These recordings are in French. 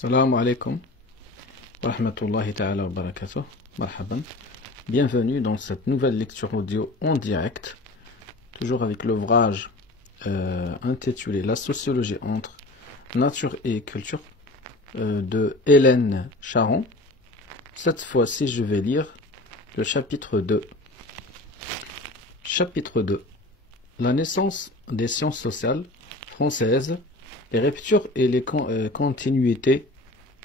Salam alaikum wa rahmatullahi ta'ala wa barakatuh. Marhaban. Bienvenue dans cette nouvelle lecture audio en direct, toujours avec l'ouvrage intitulé La sociologie entre nature et culture de Hélène Charron. Cette fois-ci, je vais lire le chapitre 2. Chapitre 2. La naissance des sciences sociales françaises, les ruptures et les continuités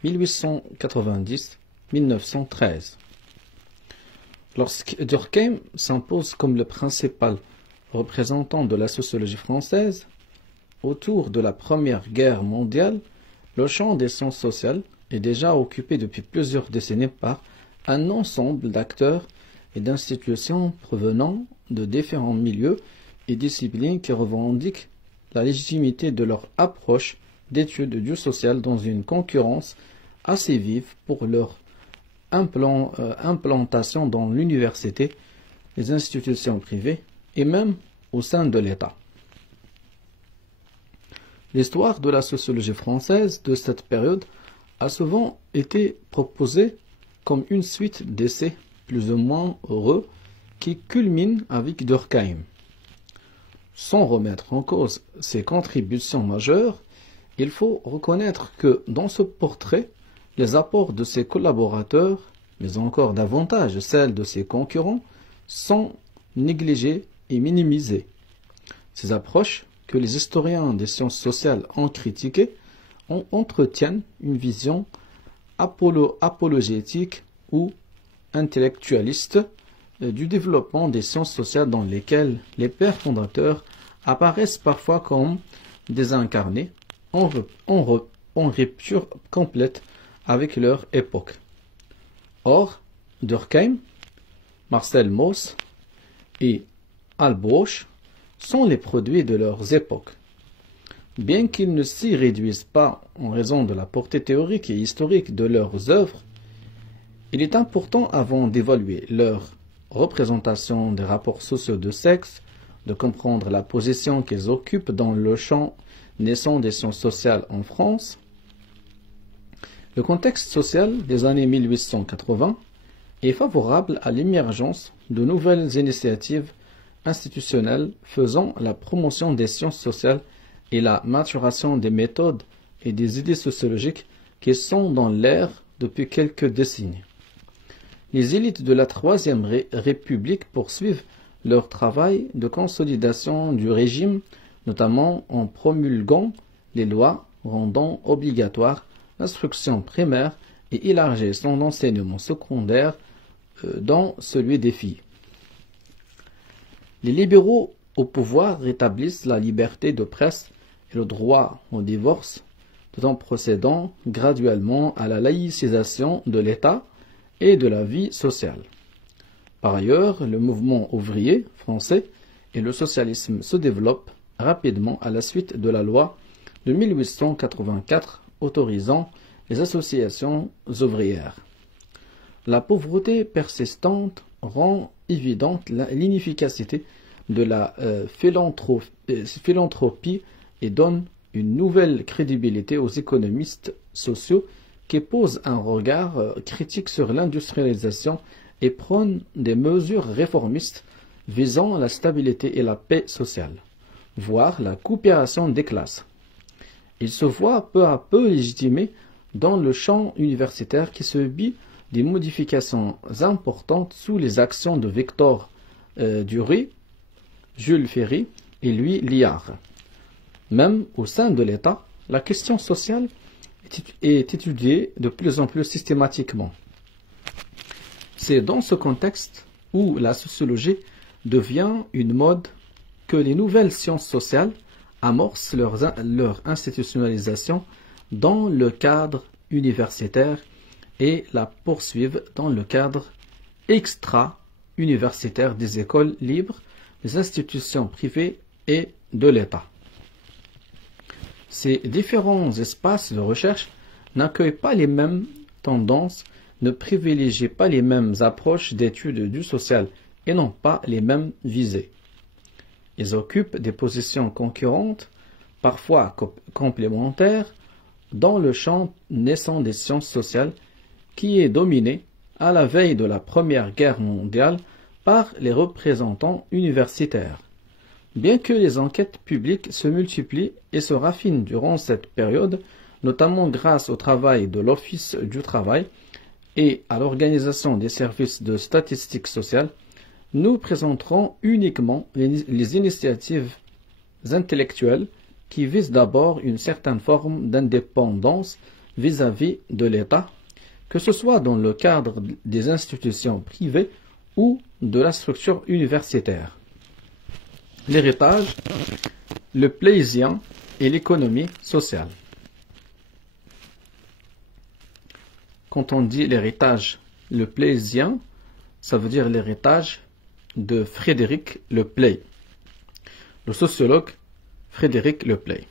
1890-1913. Lorsque Durkheim s'impose comme le principal représentant de la sociologie française, autour de la Première Guerre mondiale, le champ des sciences sociales est déjà occupé depuis plusieurs décennies par un ensemble d'acteurs et d'institutions provenant de différents milieux et disciplines qui revendiquent la légitimité de leur approche d'études du social dans une concurrence assez vive pour leur implantation dans l'université, les institutions privées et même au sein de l'État. L'histoire de la sociologie française de cette période a souvent été proposée comme une suite d'essais plus ou moins heureux qui culminent avec Durkheim. Sans remettre en cause ses contributions majeures, il faut reconnaître que dans ce portrait, les apports de ses collaborateurs, mais encore davantage celles de ses concurrents, sont négligés et minimisés. Ces approches, que les historiens des sciences sociales ont critiquées, entretiennent une vision apologétique ou intellectualiste du développement des sciences sociales dans lesquelles les pères fondateurs apparaissent parfois comme désincarnés, en rupture complète avec leur époque. Or, Durkheim, Marcel Mauss et Albosch sont les produits de leurs époques. Bien qu'ils ne s'y réduisent pas en raison de la portée théorique et historique de leurs œuvres, il est important, avant d'évaluer leur représentation des rapports sociaux de sexe, de comprendre la position qu'ils occupent dans le champ naissant des sciences sociales en France. Le contexte social des années 1880 est favorable à l'émergence de nouvelles initiatives institutionnelles faisant la promotion des sciences sociales et la maturation des méthodes et des idées sociologiques qui sont dans l'air depuis quelques décennies. Les élites de la Troisième République poursuivent leur travail de consolidation du régime, notamment en promulguant les lois rendant obligatoire l'instruction primaire et élargissant l'enseignement secondaire dans celui des filles. Les libéraux au pouvoir rétablissent la liberté de presse et le droit au divorce, tout en procédant graduellement à la laïcisation de l'État et de la vie sociale. Par ailleurs, le mouvement ouvrier français et le socialisme se développent rapidement à la suite de la loi de 1884 autorisant les associations ouvrières. La pauvreté persistante rend évidente l'inefficacité de la philanthropie et donne une nouvelle crédibilité aux économistes sociaux qui posent un regard critique sur l'industrialisation et prônent des mesures réformistes visant la stabilité et la paix sociale, voire la coopération des classes. Ils se voient peu à peu légitimés dans le champ universitaire qui subit des modifications importantes sous les actions de Victor Duruy, Jules Ferry et Louis Liard. Même au sein de l'État, la question sociale est étudiée de plus en plus systématiquement. C'est dans ce contexte où la sociologie devient une mode que les nouvelles sciences sociales amorcent leur institutionnalisation dans le cadre universitaire et la poursuivent dans le cadre extra-universitaire des écoles libres, des institutions privées et de l'État. Ces différents espaces de recherche n'accueillent pas les mêmes tendances, ne privilégient pas les mêmes approches d'études du social et n'ont pas les mêmes visées. Ils occupent des positions concurrentes, parfois complémentaires, dans le champ naissant des sciences sociales qui est dominé à la veille de la Première Guerre mondiale par les représentants universitaires. Bien que les enquêtes publiques se multiplient et se raffinent durant cette période, notamment grâce au travail de l'Office du travail et à l'organisation des services de statistiques sociales, nous présenterons uniquement les initiatives intellectuelles qui visent d'abord une certaine forme d'indépendance vis-à-vis de l'État, que ce soit dans le cadre des institutions privées ou de la structure universitaire. L'héritage, le plaisien et l'économie sociale. Quand on dit l'héritage, le plaisien, ça veut dire l'héritage de Frédéric Lepley, le sociologue Frédéric Lepley.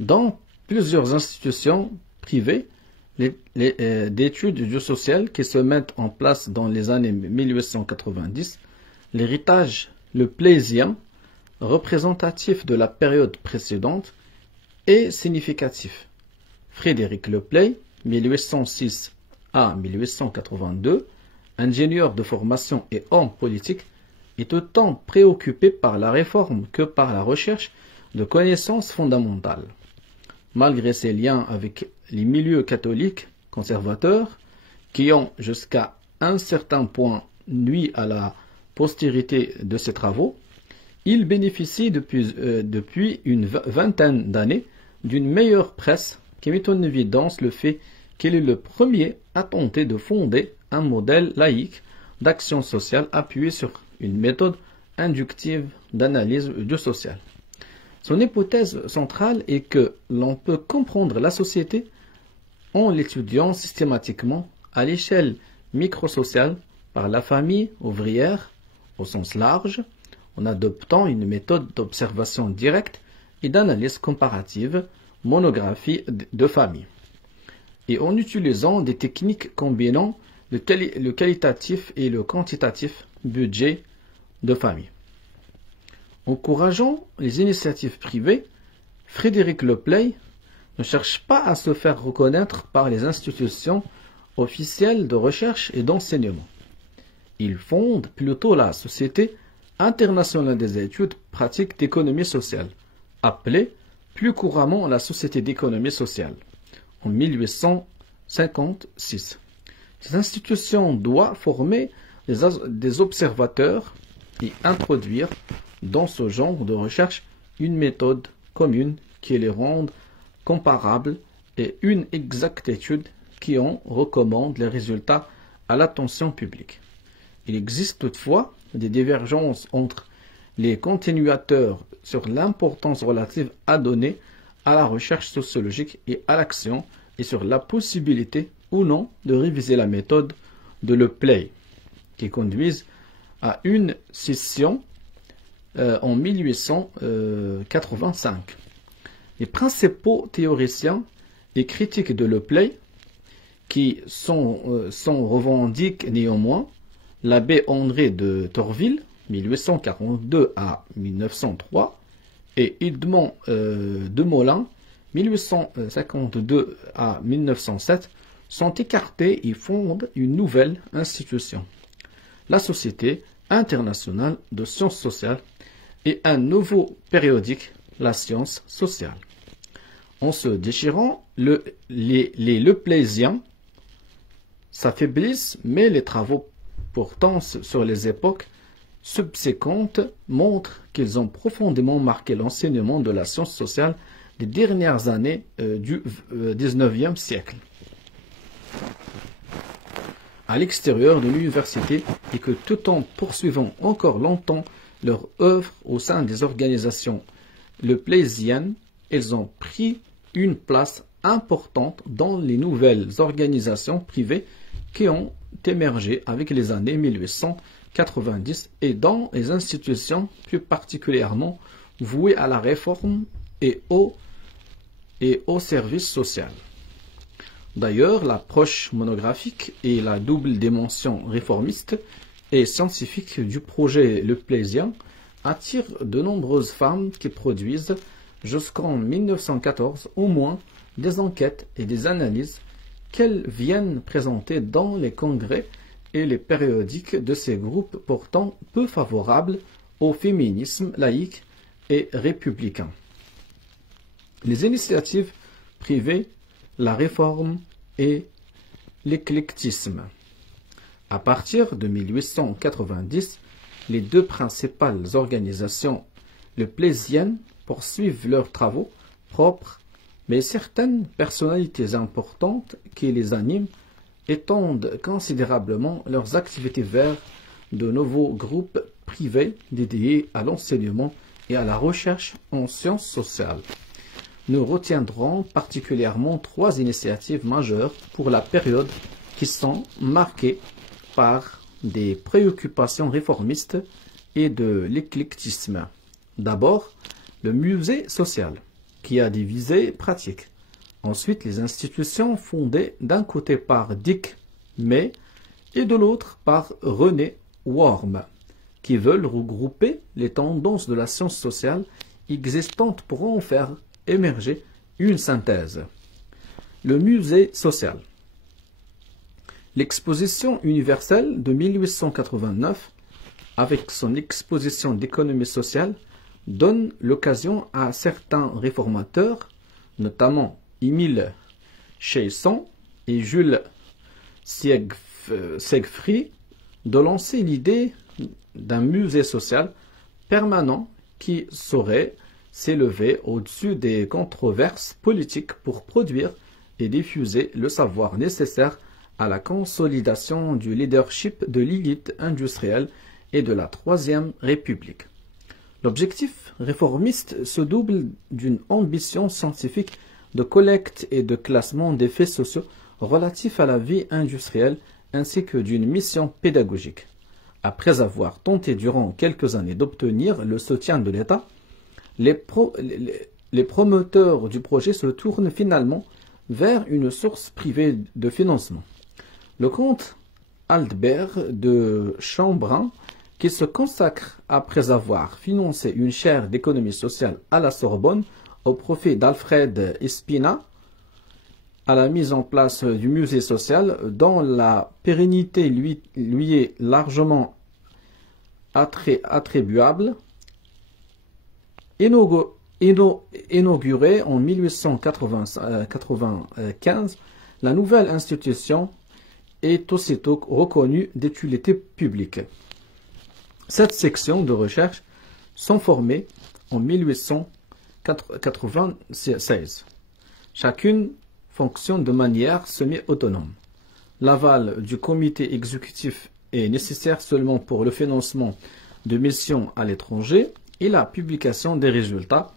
Dans plusieurs institutions privées, d'études du social qui se mettent en place dans les années 1890, l'héritage leplézien, représentatif de la période précédente, est significatif. Frédéric Lepley, 1806 à 1882, ingénieur de formation et homme politique, est autant préoccupé par la réforme que par la recherche de connaissances fondamentales. Malgré ses liens avec les milieux catholiques conservateurs, qui ont jusqu'à un certain point nui à la postérité de ses travaux, il bénéficie depuis une vingtaine d'années d'une meilleure presse qui met en évidence le fait qu'il est le premier à tenter de fonder un modèle laïque d'action sociale appuyé sur une méthode inductive d'analyse du social. Son hypothèse centrale est que l'on peut comprendre la société en l'étudiant systématiquement à l'échelle microsociale par la famille ouvrière au sens large, en adoptant une méthode d'observation directe et d'analyse comparative, monographie de famille, et en utilisant des techniques combinant le qualitatif et le quantitatif budget de famille. Encourageant les initiatives privées, Frédéric Lepley ne cherche pas à se faire reconnaître par les institutions officielles de recherche et d'enseignement. Il fonde plutôt la Société internationale des études pratiques d'économie sociale, appelée plus couramment la Société d'économie sociale, en 1856. Cette institution doit former des observateurs et introduire dans ce genre de recherche une méthode commune qui les rende comparables et une exactitude qui en recommande les résultats à l'attention publique. Il existe toutefois des divergences entre les continuateurs sur l'importance relative à donner à la recherche sociologique et à l'action et sur la possibilité ou non de réviser la méthode de Lepley, qui conduise à une scission en 1885. Les principaux théoriciens et critiques de Lepley, qui sont revendiquent néanmoins l'abbé André de Torville, 1842 à 1903, et Edmond de Molin, 1852 à 1907, sont écartés et fondent une nouvelle institution, la Société internationale de sciences sociales, et un nouveau périodique, la science sociale. En se déchirant, les lepléziens s'affaiblissent, mais les travaux portant sur les époques subséquentes montrent qu'ils ont profondément marqué l'enseignement de la science sociale des dernières années du XIXe siècle. À l'extérieur de l'université, et que tout en poursuivant encore longtemps leur œuvre au sein des organisations lepléziennes, ils ont pris une place importante dans les nouvelles organisations privées qui ont émergé avec les années 1890 et dans les institutions plus particulièrement vouées à la réforme et au service social. D'ailleurs, l'approche monographique et la double dimension réformiste et scientifique du projet leplézien attirent de nombreuses femmes qui produisent jusqu'en 1914 au moins des enquêtes et des analyses qu'elles viennent présenter dans les congrès et les périodiques de ces groupes pourtant peu favorables au féminisme laïque et républicain. Les initiatives privées, la réforme et l'éclectisme. À partir de 1890, les deux principales organisations plésiennes poursuivent leurs travaux propres, mais certaines personnalités importantes qui les animent étendent considérablement leurs activités vers de nouveaux groupes privés dédiés à l'enseignement et à la recherche en sciences sociales. Nous retiendrons particulièrement trois initiatives majeures pour la période qui sont marquées par des préoccupations réformistes et de l'éclectisme. D'abord, le musée social, qui a des visées pratiques. Ensuite, les institutions fondées d'un côté par Dick May et de l'autre par René Worm, qui veulent regrouper les tendances de la science sociale existantes pour en faire émerger une synthèse. Le musée social. L'exposition universelle de 1889, avec son exposition d'économie sociale, donne l'occasion à certains réformateurs, notamment Émile Cheysson et Jules Siegfried, de lancer l'idée d'un musée social permanent qui saurait s'élever au-dessus des controverses politiques pour produire et diffuser le savoir nécessaire à la consolidation du leadership de l'élite industrielle et de la Troisième République. L'objectif réformiste se double d'une ambition scientifique de collecte et de classement des faits sociaux relatifs à la vie industrielle ainsi que d'une mission pédagogique. Après avoir tenté durant quelques années d'obtenir le soutien de l'État, les promoteurs du projet se tournent finalement vers une source privée de financement. Le comte Albert de Chambrun, qui se consacre après avoir financé une chaire d'économie sociale à la Sorbonne au profit d'Alfred Espina, à la mise en place du musée social dont la pérennité lui est largement attribuable, inauguré en 1895, la nouvelle institution est aussitôt reconnue d'utilité publique. Cette section de recherche sont formées en 1896. Chacune fonctionne de manière semi-autonome. L'aval du comité exécutif est nécessaire seulement pour le financement de missions à l'étranger et la publication des résultats.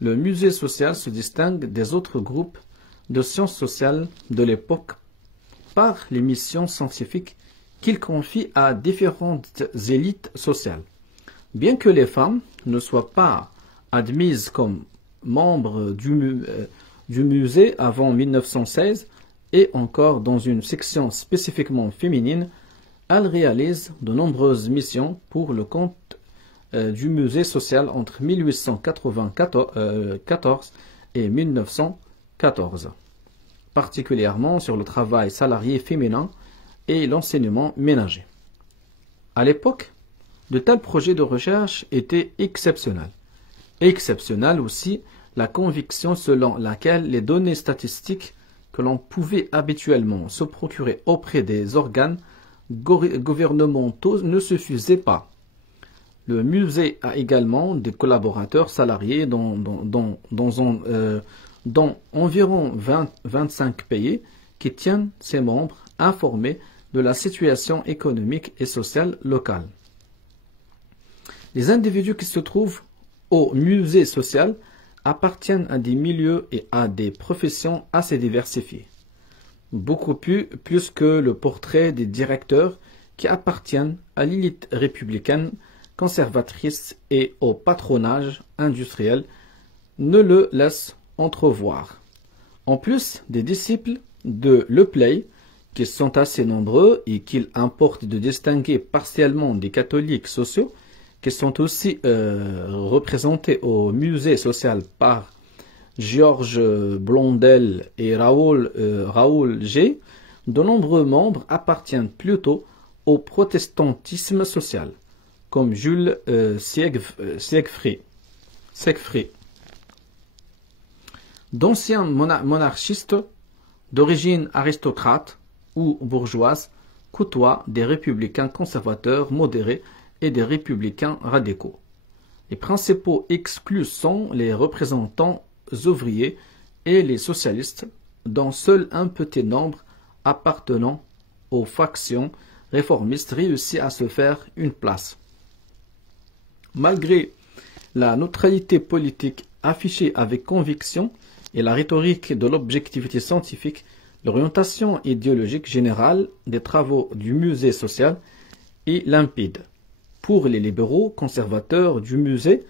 Le musée social se distingue des autres groupes de sciences sociales de l'époque par les missions scientifiques qu'il confie à différentes élites sociales. Bien que les femmes ne soient pas admises comme membres du musée avant 1916 et encore dans une section spécifiquement féminine, elles réalisent de nombreuses missions pour le compte du musée social entre 1894 et 1914, particulièrement sur le travail salarié féminin et l'enseignement ménager. À l'époque, de tels projets de recherche étaient exceptionnels. Exceptionnelle aussi la conviction selon laquelle les données statistiques que l'on pouvait habituellement se procurer auprès des organes gouvernementaux ne suffisaient pas. Le musée a également des collaborateurs salariés dans environ 25 pays qui tiennent ses membres informés de la situation économique et sociale locale. Les individus qui se trouvent au musée social appartiennent à des milieux et à des professions assez diversifiées. Beaucoup plus que le portrait des directeurs qui appartiennent à l'élite républicaine conservatrice et au patronage industriel ne le laisse entrevoir. En plus des disciples de Lepley, qui sont assez nombreux et qu'il importe de distinguer partiellement des catholiques sociaux, qui sont aussi représentés au musée social par Georges Blondel et Raoul G., de nombreux membres appartiennent plutôt au protestantisme social, comme Jules Siegfried. D'anciens monarchistes d'origine aristocrate ou bourgeoise côtoient des républicains conservateurs modérés et des républicains radicaux. Les principaux exclus sont les représentants ouvriers et les socialistes, dont seul un petit nombre appartenant aux factions réformistes réussit à se faire une place. Malgré la neutralité politique affichée avec conviction et la rhétorique de l'objectivité scientifique, l'orientation idéologique générale des travaux du musée social est limpide. Pour les libéraux conservateurs du musée,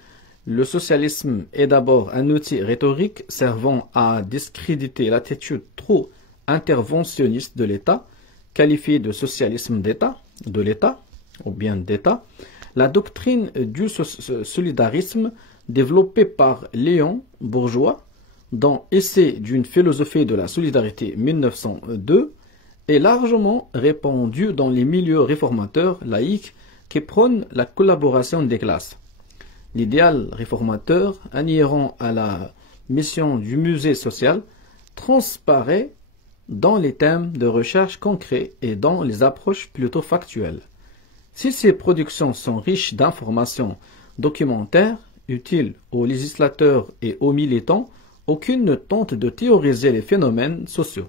le socialisme est d'abord un outil rhétorique servant à discréditer l'attitude trop interventionniste de l'État, qualifiée de socialisme d'État, de l'État, ou bien d'État. La doctrine du solidarisme développée par Léon Bourgeois dans Essai d'une philosophie de la solidarité 1902 est largement répandue dans les milieux réformateurs laïcs qui prônent la collaboration des classes. L'idéal réformateur, inhérent à la mission du musée social, transparaît dans les thèmes de recherche concrets et dans les approches plutôt factuelles. Si ces productions sont riches d'informations documentaires, utiles aux législateurs et aux militants, aucune ne tente de théoriser les phénomènes sociaux.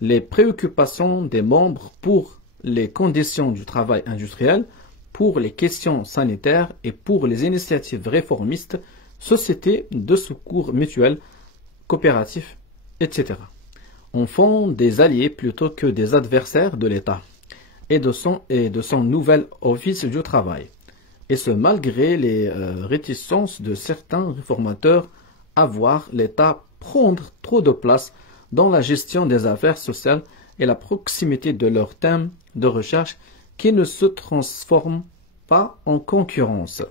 Les préoccupations des membres pour les conditions du travail industriel, pour les questions sanitaires et pour les initiatives réformistes, sociétés de secours mutuels, coopératifs, etc. en font des alliés plutôt que des adversaires de l'État et de son nouvel office du travail, et ce malgré les réticences de certains réformateurs à voir l'État prendre trop de place dans la gestion des affaires sociales et la proximité de leurs thèmes de recherche qui ne se transforment pas en concurrence.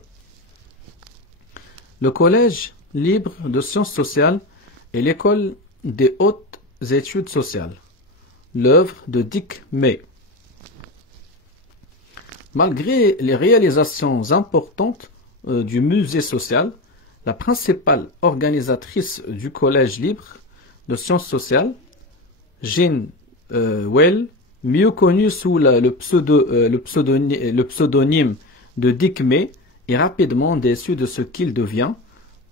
Le Collège libre de sciences sociales est l'école des hautes études sociales, l'œuvre de Dick May. Malgré les réalisations importantes du musée social, la principale organisatrice du Collège libre de sciences sociales, Jean Well, mieux connue sous le pseudonyme de Dick May, est rapidement déçue de ce qu'il devient,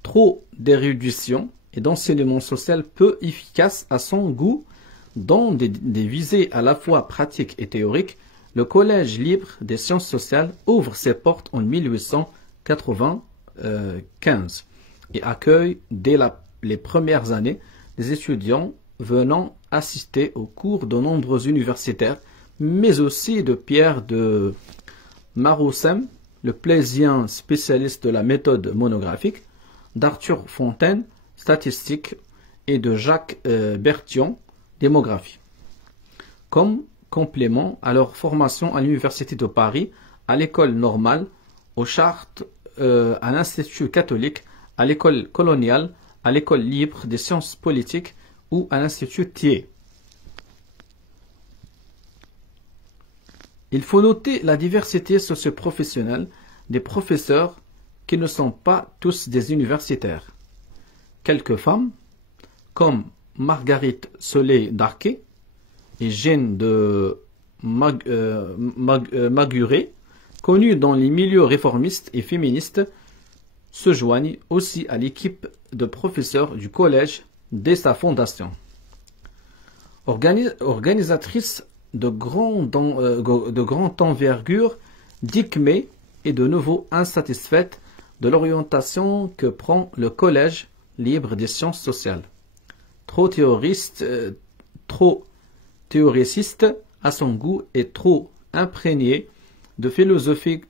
trop d'érudition et d'enseignement social peu efficace à son goût, dans des visées à la fois pratiques et théoriques. Le Collège libre des sciences sociales ouvre ses portes en 1895 et accueille dès les premières années des étudiants venant assister aux cours de nombreux universitaires, mais aussi de Pierre de Maroussem, le plaisien spécialiste de la méthode monographique, d'Arthur Fontaine, statistique, et de Jacques Bertillon, démographie. Comme complément à leur formation à l'Université de Paris, à l'école normale, aux Chartes, à l'Institut catholique, à l'école coloniale, à l'école libre des sciences politiques ou à l'Institut Thiers. Il faut noter la diversité socio-professionnelle des professeurs qui ne sont pas tous des universitaires. Quelques femmes, comme Marguerite Solé d'Arquet et Jeanne de Maguret, connues dans les milieux réformistes et féministes, se joignent aussi à l'équipe de professeurs du collège dès sa fondation. Organisatrice de grande envergure, Dick May est de nouveau insatisfaite de l'orientation que prend le Collège libre des sciences sociales. Trop théoriciste à son goût et trop imprégné de philosophie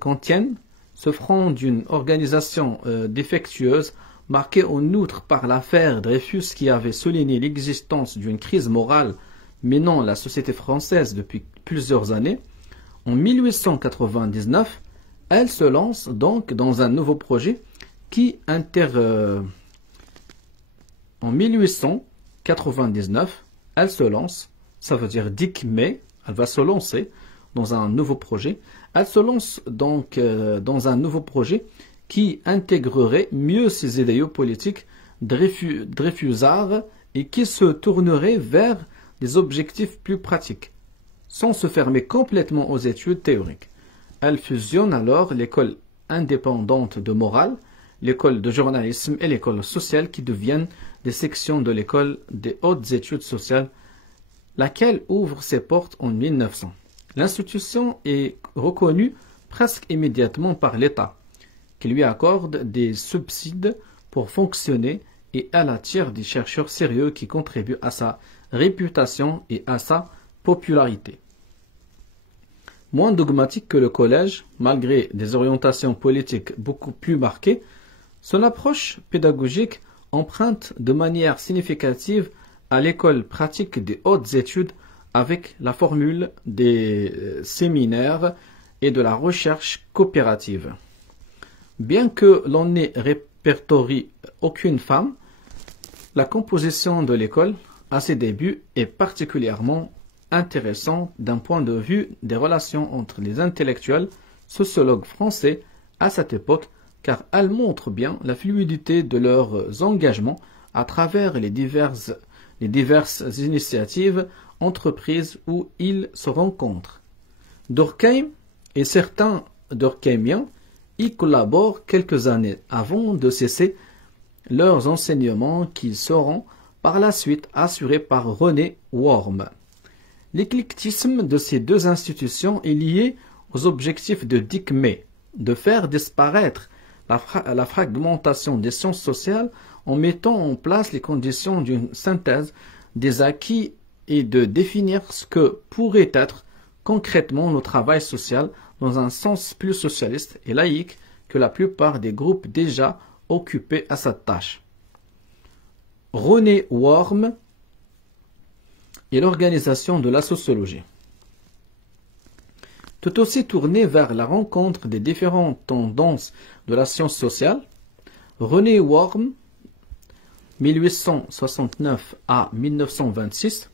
kantienne, s'offrant d'une organisation défectueuse, marquée en outre par l'affaire Dreyfus qui avait souligné l'existence d'une crise morale minant la société française depuis plusieurs années. En 1899, elle se lance donc dans un nouveau projet qui En 1899, elle se lance, ça veut dire Dick May, elle va se lancer dans un nouveau projet. Elle se lance donc dans un nouveau projet qui intégrerait mieux ses idéaux politiques dreyfusards et qui se tournerait vers des objectifs plus pratiques, sans se fermer complètement aux études théoriques. Elle fusionne alors l'école indépendante de morale, l'école de journalisme et l'école sociale qui deviennent des sections de l'école des hautes études sociales, laquelle ouvre ses portes en 1900. L'institution est reconnue presque immédiatement par l'État, qui lui accorde des subsides pour fonctionner et elle attire des chercheurs sérieux qui contribuent à sa réputation et à sa popularité. Moins dogmatique que le collège, malgré des orientations politiques beaucoup plus marquées, son approche pédagogique emprunte de manière significative à l'école pratique des hautes études avec la formule des séminaires et de la recherche coopérative. Bien que l'on n'ait répertorie aucune femme, la composition de l'école à ses débuts est particulièrement intéressante d'un point de vue des relations entre les intellectuels sociologues français à cette époque, car elle montre bien la fluidité de leurs engagements à travers les diverses initiatives entreprises où ils se rencontrent. Durkheim et certains durkheimiens y collaborent quelques années avant de cesser leurs enseignements qui seront par la suite assurés par René Worm. L'éclectisme de ces deux institutions est lié aux objectifs de Dick May, de faire disparaître la fragmentation des sciences sociales en mettant en place les conditions d'une synthèse des acquis et de définir ce que pourrait être concrètement le travail social dans un sens plus socialiste et laïque que la plupart des groupes déjà occupés à cette tâche. René Worm et l'organisation de la sociologie. Tout aussi tourné vers la rencontre des différentes tendances de la science sociale, René Worm, 1869 à 1926,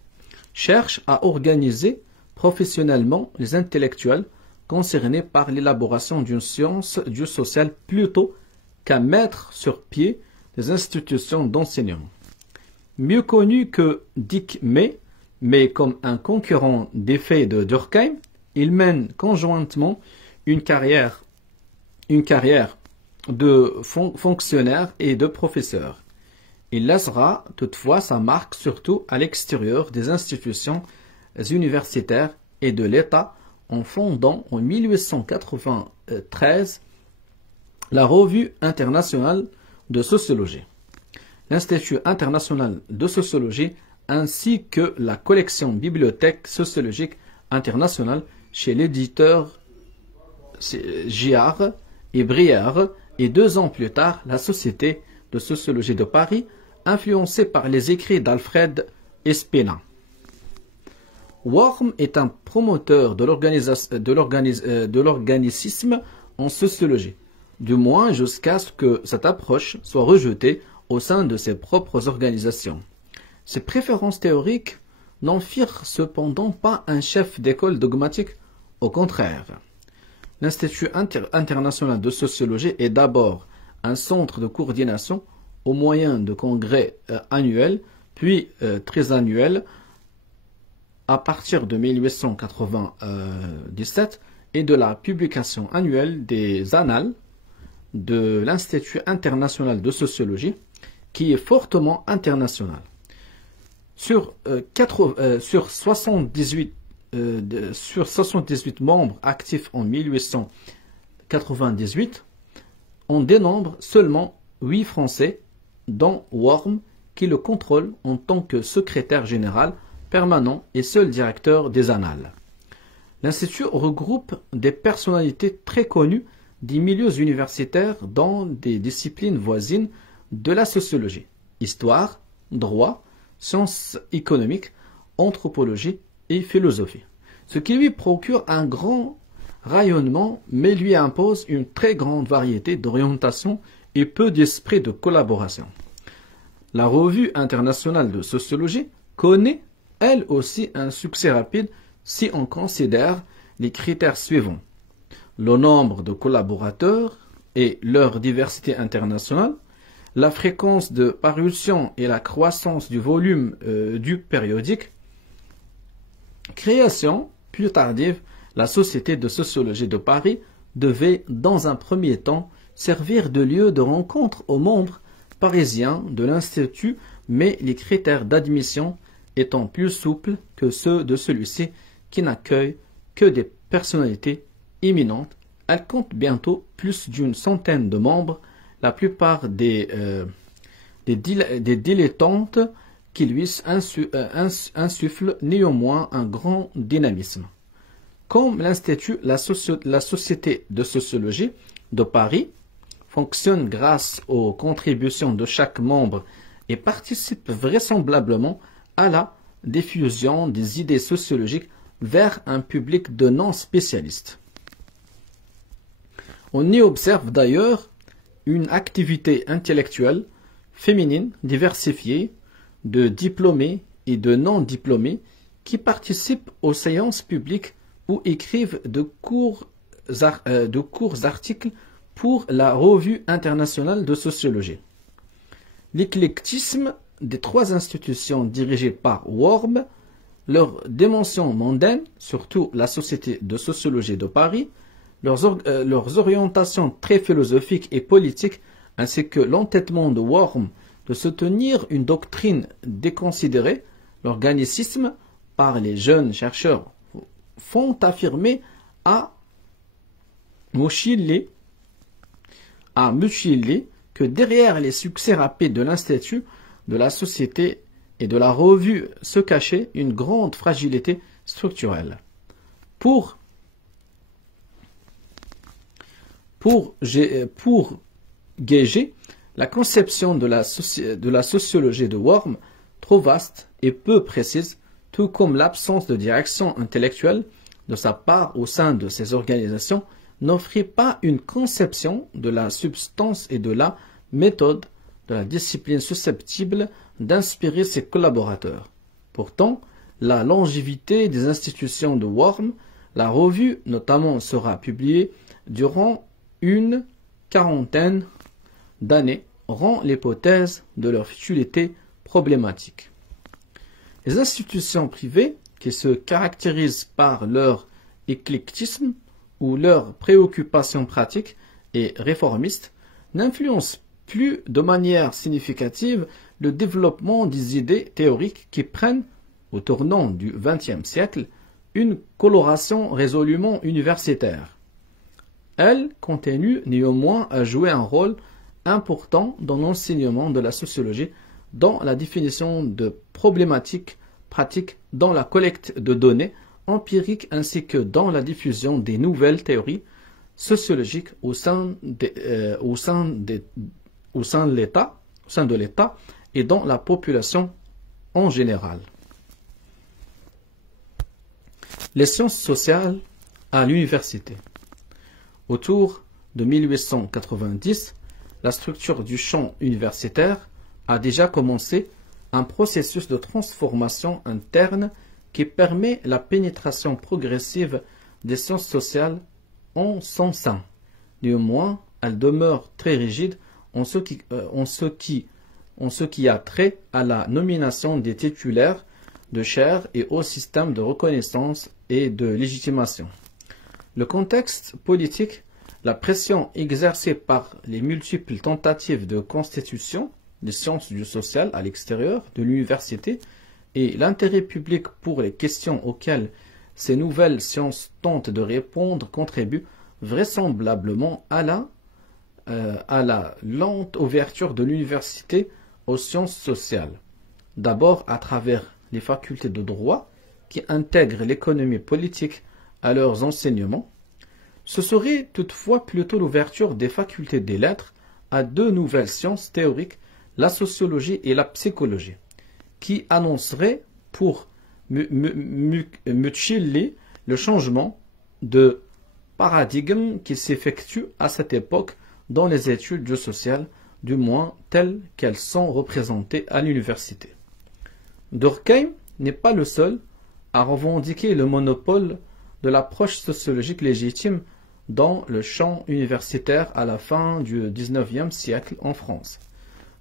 cherche à organiser professionnellement les intellectuels concernés par l'élaboration d'une science du social plutôt qu'à mettre sur pied des institutions d'enseignement. Mieux connu que Dick May, mais comme un concurrent d'effet de Durkheim, il mène conjointement une carrière de fonctionnaire et de professeur. Il laissera toutefois sa marque surtout à l'extérieur des institutions universitaires et de l'État en fondant en 1893 la Revue internationale de sociologie, l'Institut international de sociologie ainsi que la collection Bibliothèque sociologique internationale chez l'éditeur Giard et Brière et 2 ans plus tard la Société de sociologie de Paris influencée par les écrits d'Alfred Espénin. Worm est un promoteur de l'organicisme en sociologie, du moins jusqu'à ce que cette approche soit rejetée au sein de ses propres organisations. Ses préférences théoriques n'en firent cependant pas un chef d'école dogmatique, au contraire. L'Institut international de sociologie est d'abord un centre de coordination au moyen de congrès annuels, puis trisannuels, à partir de 1897 et de la publication annuelle des annales de l'Institut international de sociologie, qui est fortement international. Sur 78 membres actifs en 1898, on dénombre seulement 8 Français, dont Worm, qui le contrôle en tant que secrétaire général permanent et seul directeur des annales. L'Institut regroupe des personnalités très connues des milieux universitaires dans des disciplines voisines de la sociologie, histoire, droit, sciences économiques, anthropologie et philosophie, ce qui lui procure un grand rayonnement mais lui impose une très grande variété d'orientations et peu d'esprit de collaboration. La Revue internationale de sociologie connaît, elle aussi, un succès rapide si on considère les critères suivants. Le nombre de collaborateurs et leur diversité internationale, la fréquence de parution et la croissance du volume du périodique, création plus tardive, la Société de sociologie de Paris devait, dans un premier temps, servir de lieu de rencontre aux membres parisiens de l'Institut, mais les critères d'admission étant plus souples que ceux de celui-ci qui n'accueille que des personnalités imminentes. Elle compte bientôt plus d'une centaine de membres, la plupart des dilettantes qui lui insufflent néanmoins un grand dynamisme. Comme l'Institut, la Société de sociologie de Paris fonctionne grâce aux contributions de chaque membre et participe vraisemblablement à la diffusion des idées sociologiques vers un public de non-spécialistes. On y observe d'ailleurs une activité intellectuelle féminine diversifiée de diplômés et de non-diplômés qui participent aux séances publiques ou écrivent de courts articles pour la Revue internationale de sociologie. L'éclectisme des trois institutions dirigées par Worm, leur dimension mondaine, surtout la Société de sociologie de Paris, leurs orientations très philosophiques et politiques, ainsi que l'entêtement de Worm de soutenir une doctrine déconsidérée, l'organicisme par les jeunes chercheurs font affirmer à Muchili que derrière les succès rapides de l'Institut, de la Société et de la Revue se cachait une grande fragilité structurelle. Pour Gégé, la conception de la sociologie de Worm, trop vaste et peu précise, tout comme l'absence de direction intellectuelle de sa part au sein de ces organisations, n'offrit pas une conception de la substance et de la méthode de la discipline susceptible d'inspirer ses collaborateurs. Pourtant, la longévité des institutions de Worm, la revue notamment sera publiée durant une quarantaine d'années, rend l'hypothèse de leur futilité problématique. Les institutions privées, qui se caractérisent par leur éclectisme ou leurs préoccupations pratiques et réformistes, n'influencent plus de manière significative le développement des idées théoriques qui prennent, au tournant du XXe siècle, une coloration résolument universitaire. Elles continuent néanmoins à jouer un rôle important dans l'enseignement de la sociologie, dans la définition de problématiques pratiques, dans la collecte de données empiriques ainsi que dans la diffusion des nouvelles théories sociologiques au sein de l'État et dans la population en général. Les sciences sociales à l'université. Autour de 1890, la structure du champ universitaire a déjà commencé un processus de transformation interne qui permet la pénétration progressive des sciences sociales en son sein. Néanmoins, elle demeure très rigide en ce qui a trait à la nomination des titulaires de chaires et au système de reconnaissance et de légitimation. Le contexte politique, la pression exercée par les multiples tentatives de constitution des sciences du social à l'extérieur de l'université et l'intérêt public pour les questions auxquelles ces nouvelles sciences tentent de répondre contribuent vraisemblablement à la lente ouverture de l'université aux sciences sociales. D'abord à travers les facultés de droit qui intègrent l'économie politique à leurs enseignements. Ce serait toutefois plutôt l'ouverture des facultés des lettres à deux nouvelles sciences théoriques, la sociologie et la psychologie, qui annonceraient pour Mucchili le changement de paradigme qui s'effectue à cette époque dans les études du social, du moins telles qu'elles sont représentées à l'université. Durkheim n'est pas le seul à revendiquer le monopole de l'approche sociologique légitime dans le champ universitaire à la fin du XIXe siècle en France.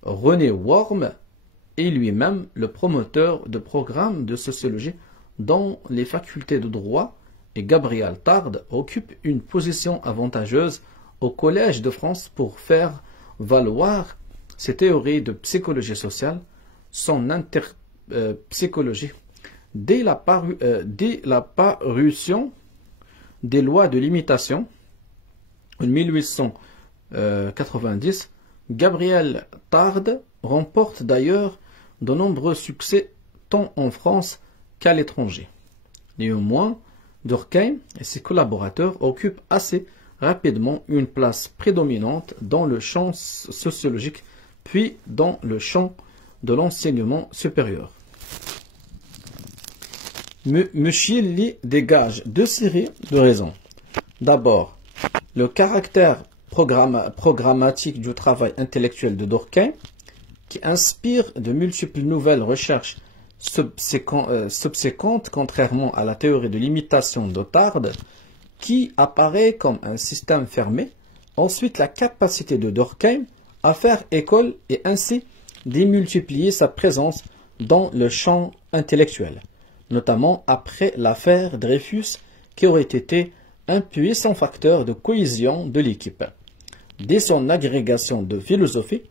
René Worm est lui-même le promoteur de programmes de sociologie dans les facultés de droit et Gabriel Tarde occupe une position avantageuse au Collège de France pour faire valoir ses théories de psychologie sociale, son interpsychologie. Dès la parution des lois de limitation en 1890, Gabriel Tarde remporte d'ailleurs de nombreux succès tant en France qu'à l'étranger. Néanmoins, Durkheim et ses collaborateurs occupent assez rapidement une place prédominante dans le champ sociologique puis dans le champ de l'enseignement supérieur. Muschilli dégage deux séries de raisons. D'abord, le caractère programmatique du travail intellectuel de Durkheim, qui inspire de multiples nouvelles recherches subséquentes, contrairement à la théorie de l'imitation de Tarde, qui apparaît comme un système fermé. Ensuite, la capacité de Durkheim à faire école et ainsi démultiplier sa présence dans le champ intellectuel, notamment après l'affaire Dreyfus, qui aurait été un puissant facteur de cohésion de l'équipe. Dès son agrégation de philosophie,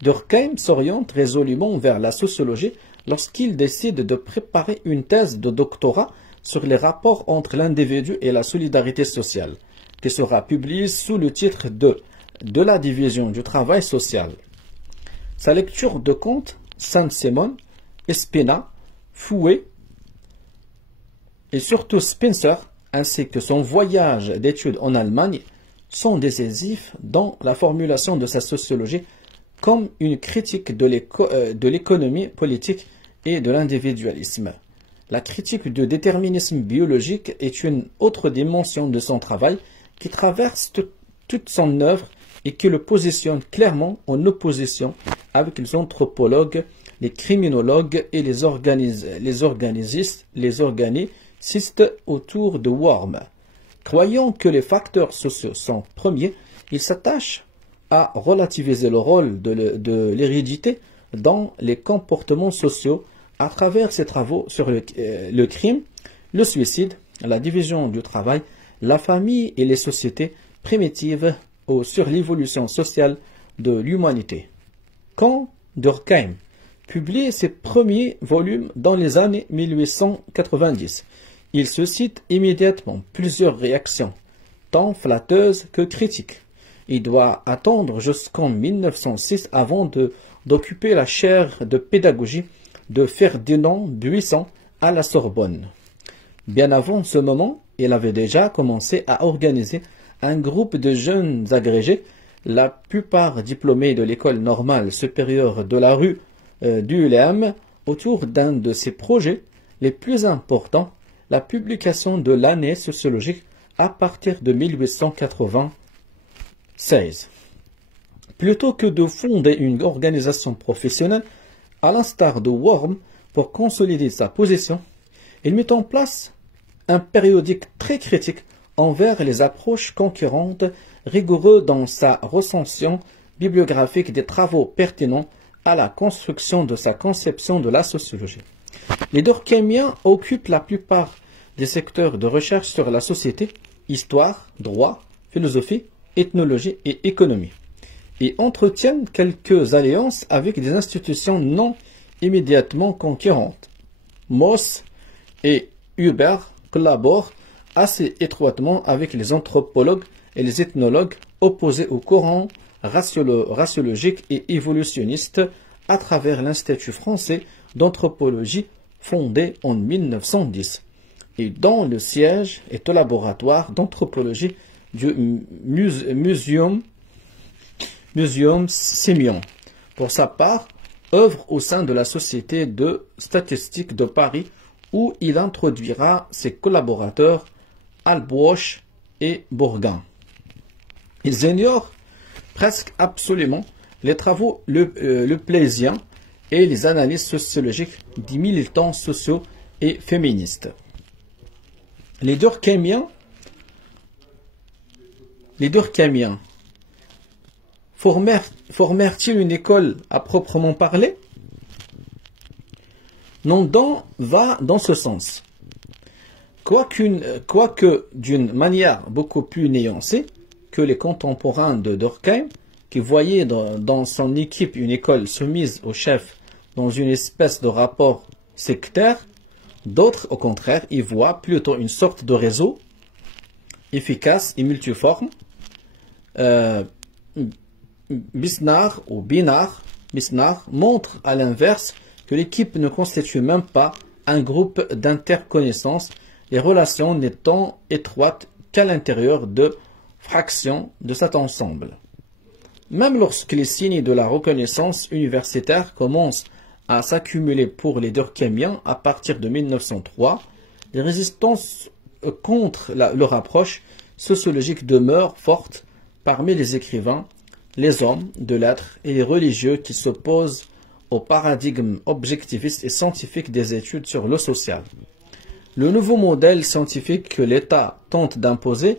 Durkheim s'oriente résolument vers la sociologie lorsqu'il décide de préparer une thèse de doctorat sur les rapports entre l'individu et la solidarité sociale, qui sera publiée sous le titre de la division du travail social. Sa lecture de Kant, Saint-Simon, Spina, Fouet et surtout Spencer, ainsi que son voyage d'études en Allemagne, sont décisifs dans la formulation de sa sociologie comme une critique de l'économie politique et de l'individualisme. La critique du déterminisme biologique est une autre dimension de son travail qui traverse toute son œuvre et qui le positionne clairement en opposition avec les anthropologues, les criminologues et les organicistes autour de Worm. Croyant que les facteurs sociaux sont premiers, il s'attache à relativiser le rôle de l'hérédité dans les comportements sociaux à travers ses travaux sur le crime, le suicide, la division du travail, la famille et les sociétés primitives ou sur l'évolution sociale de l'humanité. Quand Durkheim publie ses premiers volumes dans les années 1890, il suscite immédiatement plusieurs réactions, tant flatteuses que critiques. Il doit attendre jusqu'en 1906 avant d'occuper la chaire de pédagogie de Ferdinand Buisson à la Sorbonne. Bien avant ce moment, il avait déjà commencé à organiser un groupe de jeunes agrégés, la plupart diplômés de l'école normale supérieure de la rue d'Ulm, autour d'un de ses projets les plus importants, la publication de l'année sociologique à partir de 1896. Plutôt que de fonder une organisation professionnelle, à l'instar de Worm, pour consolider sa position, il mit en place un périodique très critique envers les approches concurrentes, rigoureux dans sa recension bibliographique des travaux pertinents à la construction de sa conception de la sociologie. Les Durkheimiens occupent la plupart des secteurs de recherche sur la société, histoire, droit, philosophie, ethnologie et économie, et entretiennent quelques alliances avec des institutions non immédiatement concurrentes. Moss et Huber collaborent assez étroitement avec les anthropologues et les ethnologues opposés au courant raciologique et évolutionniste à travers l'Institut français d'anthropologie fondé en 1910 et dont le siège est au laboratoire d'anthropologie du Muséum Sémion. Pour sa part, œuvre au sein de la Société de statistique de Paris où il introduira ses collaborateurs Albosch et Bourgain. Ils ignorent presque absolument les travaux le plaisiens et les analyses sociologiques des militants sociaux et féministes. Les Durkheimiens formèrent-ils une école à proprement parler? Non, va dans ce sens. Quoique d'une manière beaucoup plus nuancée que les contemporains de Durkheim, qui voyaient dans son équipe une école soumise au chef dans une espèce de rapport sectaire, d'autres, au contraire, y voient plutôt une sorte de réseau efficace et multiforme. Bisnard montre à l'inverse que l'équipe ne constitue même pas un groupe d'interconnaissances, les relations n'étant étroites qu'à l'intérieur de fractions de cet ensemble. Même lorsque les signes de la reconnaissance universitaire commencent à s'accumuler pour les Durkheimiens à partir de 1903, les résistances contre leur approche sociologique demeurent fortes parmi les écrivains, les hommes de lettres et les religieux qui s'opposent au paradigme objectiviste et scientifique des études sur le social. Le nouveau modèle scientifique que l'État tente d'imposer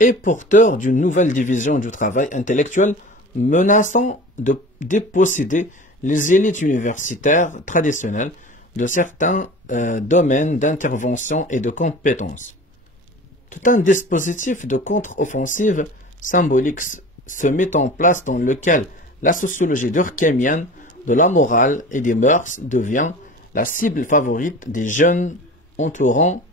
est porteur d'une nouvelle division du travail intellectuel menaçant de déposséder les élites universitaires traditionnelles de certains domaines d'intervention et de compétences. Tout un dispositif de contre-offensive symbolique se met en place dans lequel la sociologie durkheimienne de la morale et des mœurs devient la cible favorite des jeunes entourant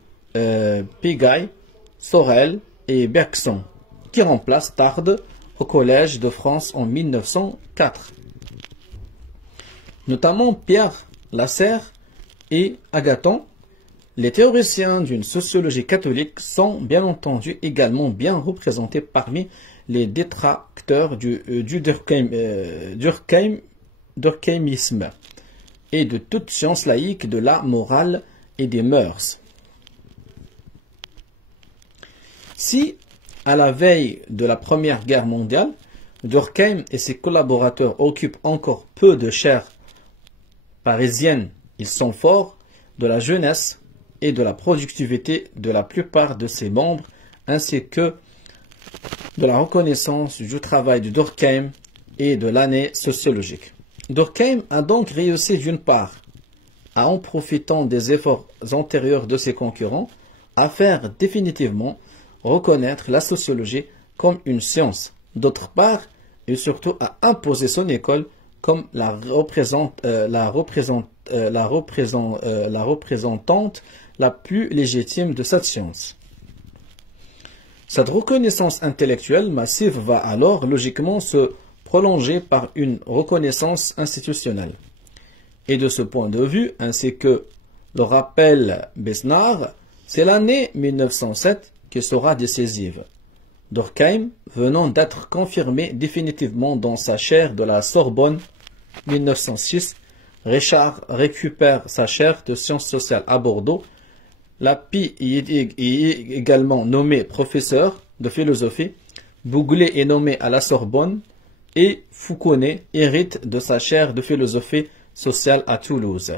Pigalle, Sorel et Bergson, qui remplacent Tarde au Collège de France en 1904. Notamment Pierre Lasserre et Agathon, les théoriciens d'une sociologie catholique sont bien entendu également bien représentés parmi les détracteurs du durkheimisme et de toute science laïque de la morale et des mœurs. Si, à la veille de la Première Guerre mondiale, Durkheim et ses collaborateurs occupent encore peu de chaires parisiennes, ils sont forts de la jeunesse et de la productivité de la plupart de ses membres, ainsi que de la reconnaissance du travail de Durkheim et de l'année sociologique. Durkheim a donc réussi d'une part, en profitant des efforts antérieurs de ses concurrents, à faire définitivement reconnaître la sociologie comme une science, d'autre part, et surtout à imposer son école comme la représentante la plus légitime de cette science. Cette reconnaissance intellectuelle massive va alors logiquement se prolonger par une reconnaissance institutionnelle. Et de ce point de vue, ainsi que le rappelle Besnard, c'est l'année 1907 qui sera décisive. Durkheim, venant d'être confirmé définitivement dans sa chaire de la Sorbonne 1906, Richard récupère sa chaire de sciences sociales à Bordeaux. Lapie est également nommé professeur de philosophie. Bouglé est nommé à la Sorbonne et Fouconnet hérite de sa chaire de philosophie sociale à Toulouse.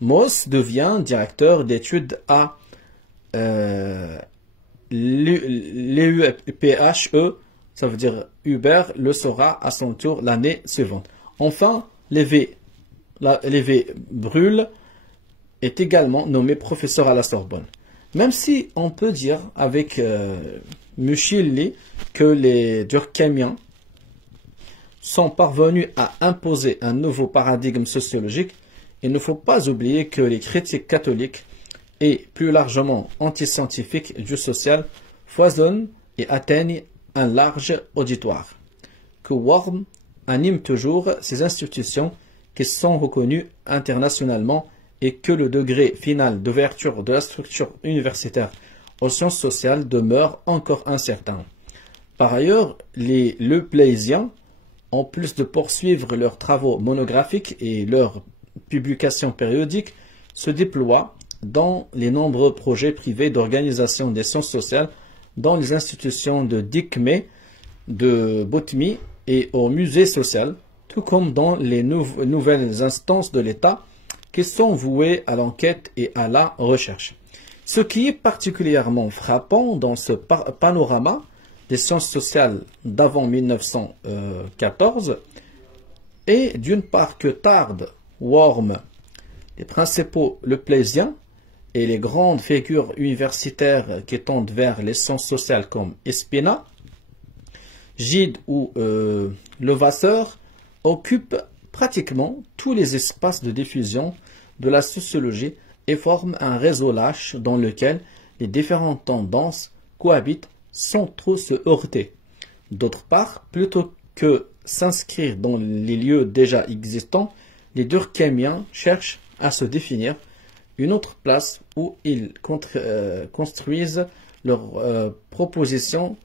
Moss devient directeur d'études à l'EUPHE, ça veut dire Hubert le sera à son tour l'année suivante. Enfin, Lévé Brûle est également nommé professeur à la Sorbonne. Même si on peut dire avec Muschilli que les Durkheimiens sont parvenus à imposer un nouveau paradigme sociologique, il ne faut pas oublier que les critiques catholiques et plus largement antiscientifiques du social foisonnent et atteignent un large auditoire, que Worm anime toujours ces institutions qui sont reconnues internationalement et que le degré final d'ouverture de la structure universitaire aux sciences sociales demeure encore incertain. Par ailleurs, les Lepléisiens, en plus de poursuivre leurs travaux monographiques et leurs publications périodiques, se déploient dans les nombreux projets privés d'organisation des sciences sociales dans les institutions de Dickmé, de Botmy et au musée social, tout comme dans les nouvelles instances de l'État qui sont vouées à l'enquête et à la recherche. Ce qui est particulièrement frappant dans ce panorama des sciences sociales d'avant 1914 est d'une part que Tard, Worm, les principaux Leplésiens et les grandes figures universitaires qui tendent vers les sciences sociales comme Espina, Gide ou Levasseur occupent pratiquement tous les espaces de diffusion de la sociologie et forment un réseau lâche dans lequel les différentes tendances cohabitent sans trop se heurter. D'autre part, plutôt que s'inscrire dans les lieux déjà existants, les Durkheimiens cherchent à se définir une autre place où ils construisent leurs propositions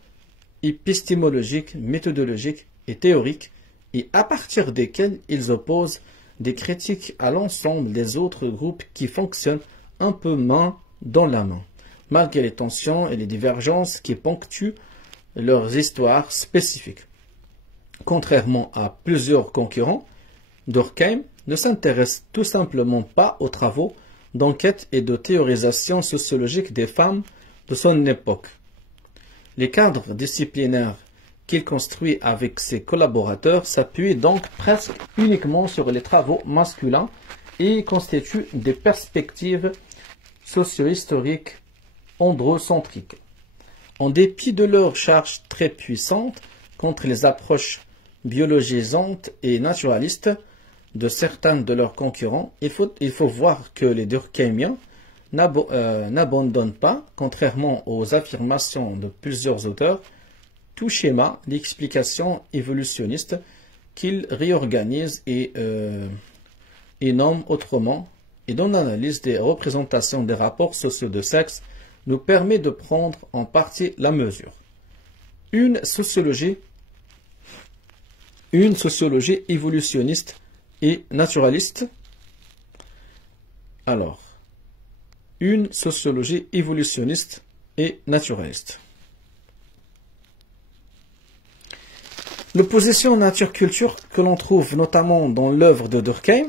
épistémologiques, méthodologiques et théoriques, et à partir desquelles ils opposent des critiques à l'ensemble des autres groupes qui fonctionnent un peu main dans la main, malgré les tensions et les divergences qui ponctuent leurs histoires spécifiques. Contrairement à plusieurs concurrents, Durkheim ne s'intéresse tout simplement pas aux travaux d'enquête et de théorisation sociologique des femmes de son époque. Les cadres disciplinaires qu'il construit avec ses collaborateurs s'appuient donc presque uniquement sur les travaux masculins et constituent des perspectives socio-historiques androcentriques. En dépit de leur charge très puissante contre les approches biologisantes et naturalistes de certains de leurs concurrents, il faut voir que les Durkheimiens n'abandonnent pas, contrairement aux affirmations de plusieurs auteurs, tout schéma d'explication évolutionniste qu'ils réorganisent et nomment autrement, et dont l'analyse des représentations des rapports sociaux de sexe nous permet de prendre en partie la mesure. Une sociologie évolutionniste et naturaliste. Alors, une sociologie évolutionniste et naturaliste. L'opposition nature-culture que l'on trouve notamment dans l'œuvre de Durkheim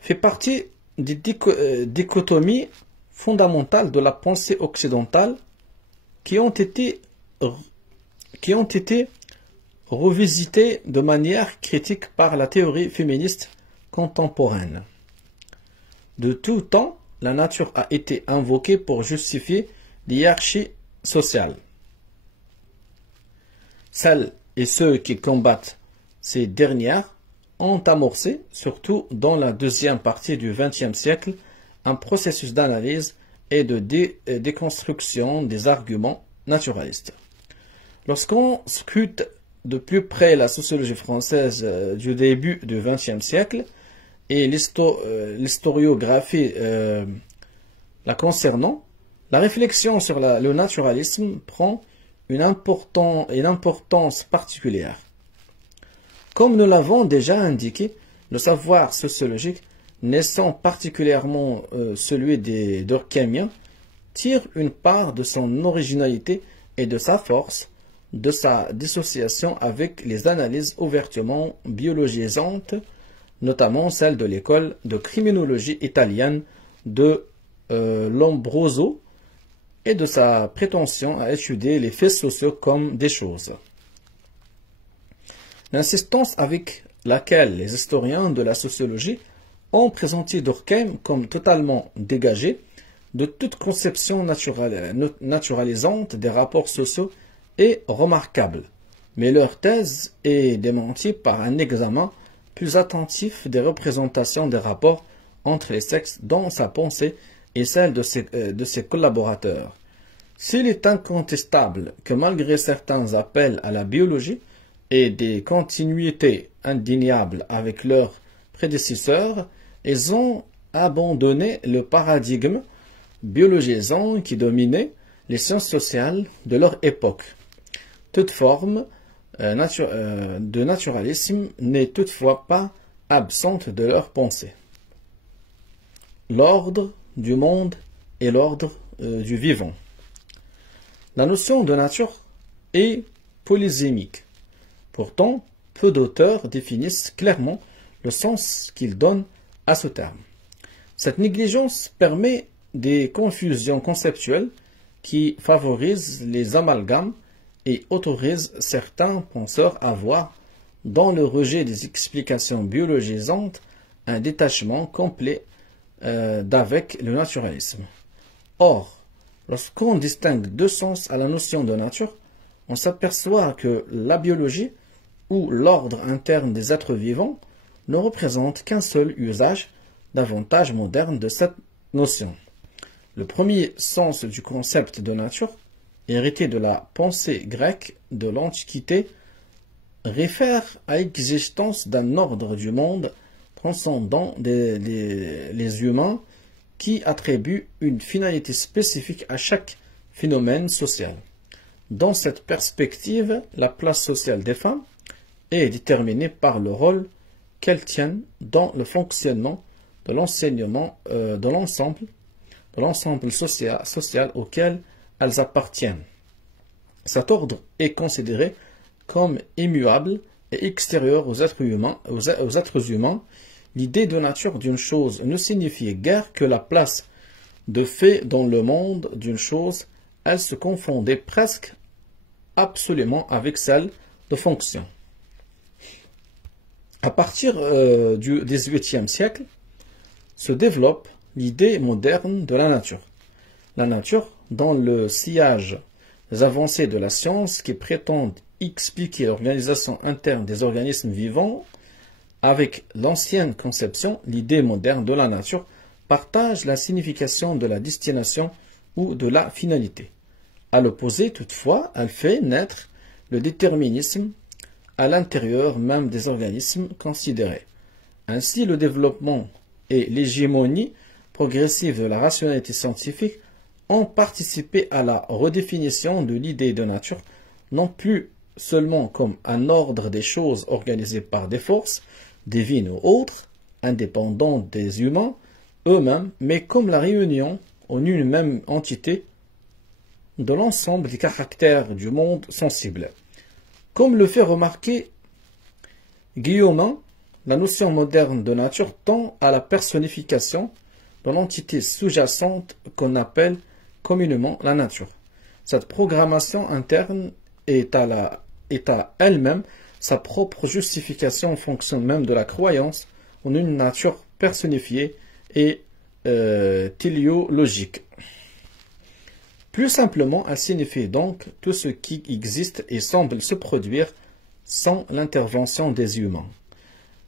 fait partie des dichotomies fondamentales de la pensée occidentale qui ont été revisitées de manière critique par la théorie féministe contemporaine. De tout temps, la nature a été invoquée pour justifier l'hiérarchie sociale. Celles et ceux qui combattent ces dernières ont amorcé, surtout dans la deuxième partie du XXe siècle, un processus d'analyse et de déconstruction des arguments naturalistes. Lorsqu'on scrute de plus près la sociologie française du début du XXe siècle et l'historiographie la concernant, la réflexion sur le naturalisme prend une importance particulière. Comme nous l'avons déjà indiqué, le savoir sociologique, naissant particulièrement celui des Durkheimiens, tire une part de son originalité et de sa force de sa dissociation avec les analyses ouvertement biologisantes, notamment celle de l'école de criminologie italienne de Lombroso, et de sa prétention à étudier les faits sociaux comme des choses. L'insistance avec laquelle les historiens de la sociologie ont présenté Durkheim comme totalement dégagé de toute conception naturalisante des rapports sociaux est remarquable, mais leur thèse est démentie par un examen plus attentif des représentations des rapports entre les sexes dans sa pensée et celle de ses collaborateurs. S'il est incontestable que malgré certains appels à la biologie et des continuités indéniables avec leurs prédécesseurs, ils ont abandonné le paradigme biologisant qui dominait les sciences sociales de leur époque. Toute forme de naturalisme n'est toutefois pas absente de leur pensée. L'ordre du monde et l'ordre du vivant. La notion de nature est polysémique. Pourtant, peu d'auteurs définissent clairement le sens qu'ils donnent à ce terme. Cette négligence permet des confusions conceptuelles qui favorisent les amalgames et autorisent certains penseurs à voir dans le rejet des explications biologisantes un détachement complet d'avec le naturalisme. Or, lorsqu'on distingue deux sens à la notion de nature, on s'aperçoit que la biologie ou l'ordre interne des êtres vivants ne représente qu'un seul usage davantage moderne de cette notion. Le premier sens du concept de nature, hérité de la pensée grecque de l'Antiquité, réfère à l'existence d'un ordre du monde transcendant les humains qui attribue une finalité spécifique à chaque phénomène social. Dans cette perspective, la place sociale des femmes est déterminée par le rôle qu'elles tiennent dans le fonctionnement de l'enseignement de l'ensemble social auquel elles appartiennent. Cet ordre est considéré comme immuable et extérieur aux êtres humains. L'idée de nature d'une chose ne signifie guère que la place de fait dans le monde d'une chose. Elle se confondait presque absolument avec celle de fonction. À partir du XVIIIe siècle, se développe l'idée moderne de la nature. La nature, dans le sillage des avancées de la science qui prétendent expliquer l'organisation interne des organismes vivants, avec l'ancienne conception, l'idée moderne de la nature partage la signification de la destination ou de la finalité. À l'opposé, toutefois, elle fait naître le déterminisme à l'intérieur même des organismes considérés. Ainsi, le développement et l'hégémonie progressive de la rationalité scientifique ont participé à la redéfinition de l'idée de nature, non plus seulement comme un ordre des choses organisées par des forces, divines ou autres, indépendantes des humains eux-mêmes, mais comme la réunion en une même entité de l'ensemble des caractères du monde sensible. Comme le fait remarquer Guillaumin, la notion moderne de nature tend à la personnification de l'entité sous-jacente qu'on appelle communément la nature. Cette programmation interne est à elle-même sa propre justification en fonction même de la croyance en une nature personnifiée et téléologique. Plus simplement, elle signifie donc tout ce qui existe et semble se produire sans l'intervention des humains.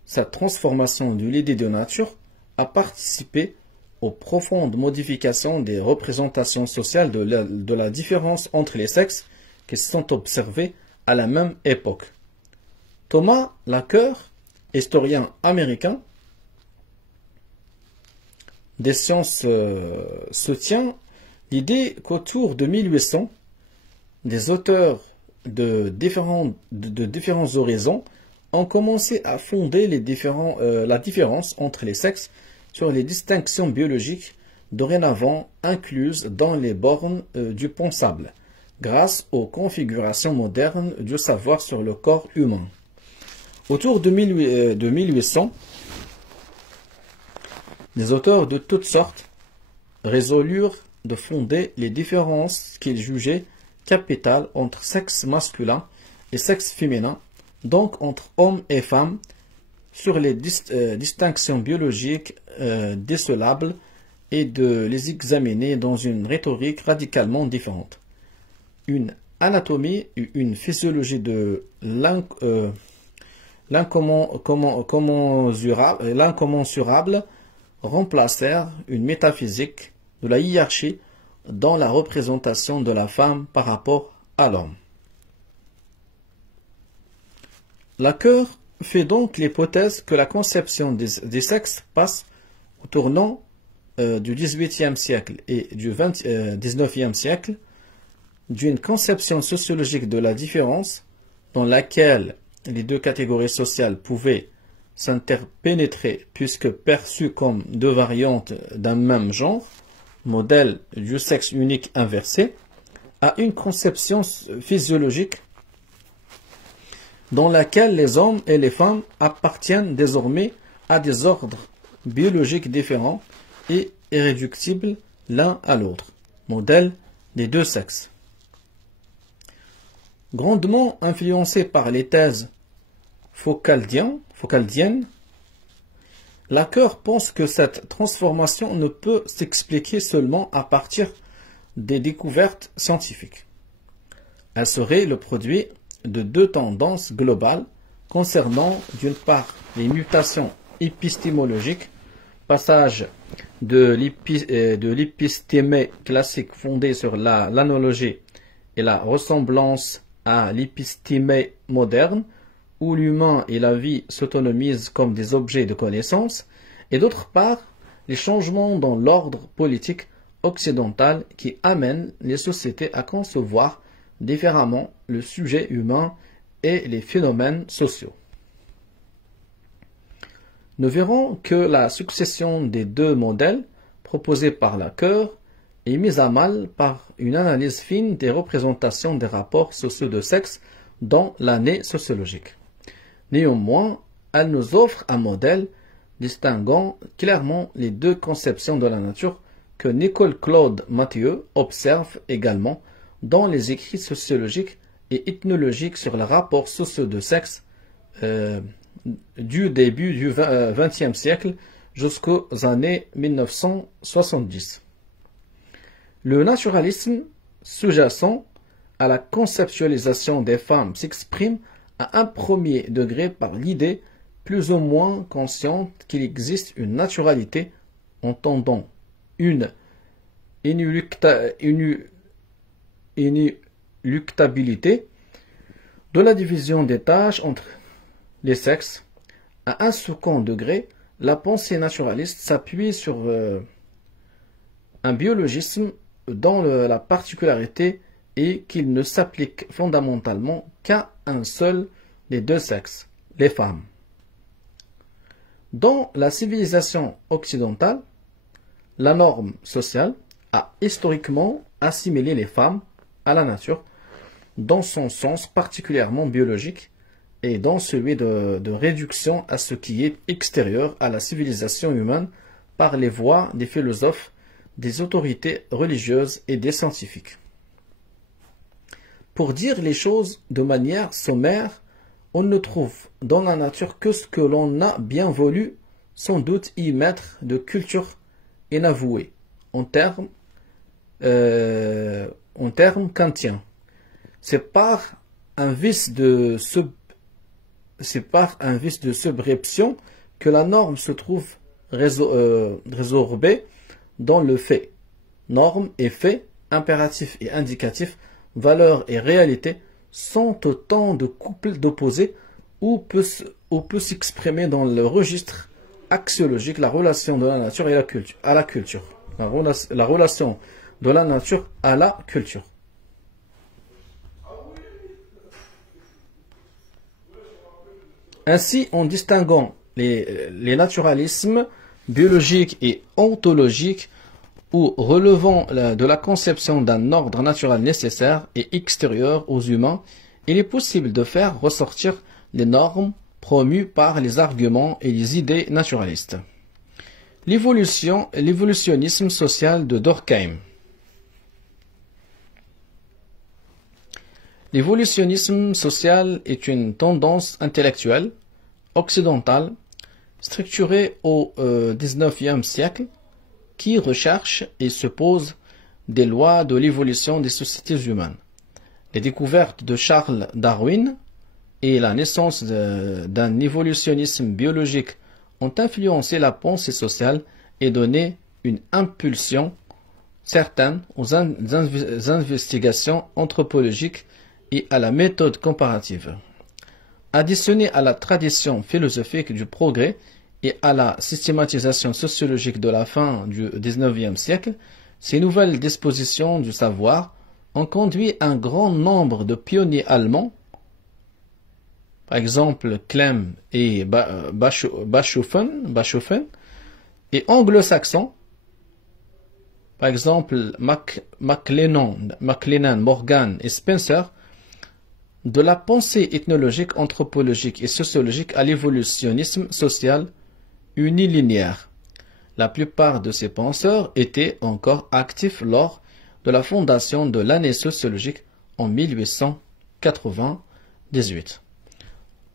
Cette transformation de l'idée de nature a participé aux profondes modifications des représentations sociales de la différence entre les sexes qui se sont observées à la même époque. Thomas Laqueur, historien américain des sciences, soutient l'idée qu'autour de 1800, des auteurs de différents horizons ont commencé à fonder la différence entre les sexes sur les distinctions biologiques dorénavant incluses dans les bornes du pensable, grâce aux configurations modernes du savoir sur le corps humain. Autour de 1800, des auteurs de toutes sortes résolurent de fonder les différences qu'ils jugeaient capitales entre sexe masculin et sexe féminin, donc entre hommes et femmes, sur les distinctions biologiques décelables et de les examiner dans une rhétorique radicalement différente. Une anatomie et une physiologie de l'incommensurable remplacèrent une métaphysique de la hiérarchie dans la représentation de la femme par rapport à l'homme. Laqueur fait donc l'hypothèse que la conception des sexes passe au tournant du XVIIIe siècle et du XIXe siècle d'une conception sociologique de la différence dans laquelle les deux catégories sociales pouvaient s'interpénétrer puisque perçues comme deux variantes d'un même genre, modèle du sexe unique inversé, à une conception physiologique dans laquelle les hommes et les femmes appartiennent désormais à des ordres biologiques différents et irréductibles l'un à l'autre, modèle des deux sexes. Grandement influencé par les thèses Foucauldiennes, Lacan pense que cette transformation ne peut s'expliquer seulement à partir des découvertes scientifiques. Elle serait le produit de deux tendances globales concernant d'une part les mutations épistémologiques, passage de l'épistémé classique fondée sur l'analogie et la ressemblance à l'épistémé moderne, où l'humain et la vie s'autonomisent comme des objets de connaissance, et d'autre part, les changements dans l'ordre politique occidental qui amènent les sociétés à concevoir différemment le sujet humain et les phénomènes sociaux. Nous verrons que la succession des deux modèles proposés par Lacan est mise à mal par une analyse fine des représentations des rapports sociaux de sexe dans l'année sociologique. Néanmoins, elle nous offre un modèle distinguant clairement les deux conceptions de la nature que Nicole-Claude Mathieu observe également dans les écrits sociologiques et ethnologiques sur les rapports sociaux de sexe du début du XXe siècle jusqu'aux années 1970. Le naturalisme sous-jacent à la conceptualisation des femmes s'exprime à un premier degré par l'idée plus ou moins consciente qu'il existe une naturalité entendant une inéluctabilité de la division des tâches entre les sexes. À un second degré, la pensée naturaliste s'appuie sur un biologisme dont la particularité est qu'il ne s'applique fondamentalement qu'à un seul des deux sexes, les femmes. Dans la civilisation occidentale, la norme sociale a historiquement assimilé les femmes à la nature, dans son sens particulièrement biologique, et dans celui de réduction à ce qui est extérieur à la civilisation humaine par les voies des philosophes, des autorités religieuses et des scientifiques. Pour dire les choses de manière sommaire, on ne trouve dans la nature que ce que l'on a bien voulu sans doute y mettre de culture inavouée, en termes kantiens. C'est par un vice de subreption que la norme se trouve résorbée dans le fait. Norme et fait, impératif et indicatif, valeur et réalité sont autant de couples d'opposés où peut s'exprimer dans le registre axiologique la relation de la nature et à la culture. La relation de la nature à la culture. Ainsi, en distinguant les naturalismes biologiques et ontologiques ou relevant de la conception d'un ordre naturel nécessaire et extérieur aux humains, il est possible de faire ressortir les normes promues par les arguments et les idées naturalistes. L'évolutionnisme social de Durkheim. L'évolutionnisme social est une tendance intellectuelle occidentale structurée au XIXe siècle qui recherche et se pose des lois de l'évolution des sociétés humaines. Les découvertes de Charles Darwin et la naissance d'un évolutionnisme biologique ont influencé la pensée sociale et donné une impulsion certaine aux investigations anthropologiques et à la méthode comparative. Additionné à la tradition philosophique du progrès et à la systématisation sociologique de la fin du XIXe siècle, ces nouvelles dispositions du savoir ont conduit un grand nombre de pionniers allemands, par exemple Clem et Bachofen, et anglo-saxons, par exemple MacLennan, Morgan et Spencer, de la pensée ethnologique, anthropologique et sociologique à l'évolutionnisme social unilinéaire. La plupart de ces penseurs étaient encore actifs lors de la fondation de l'année sociologique en 1898,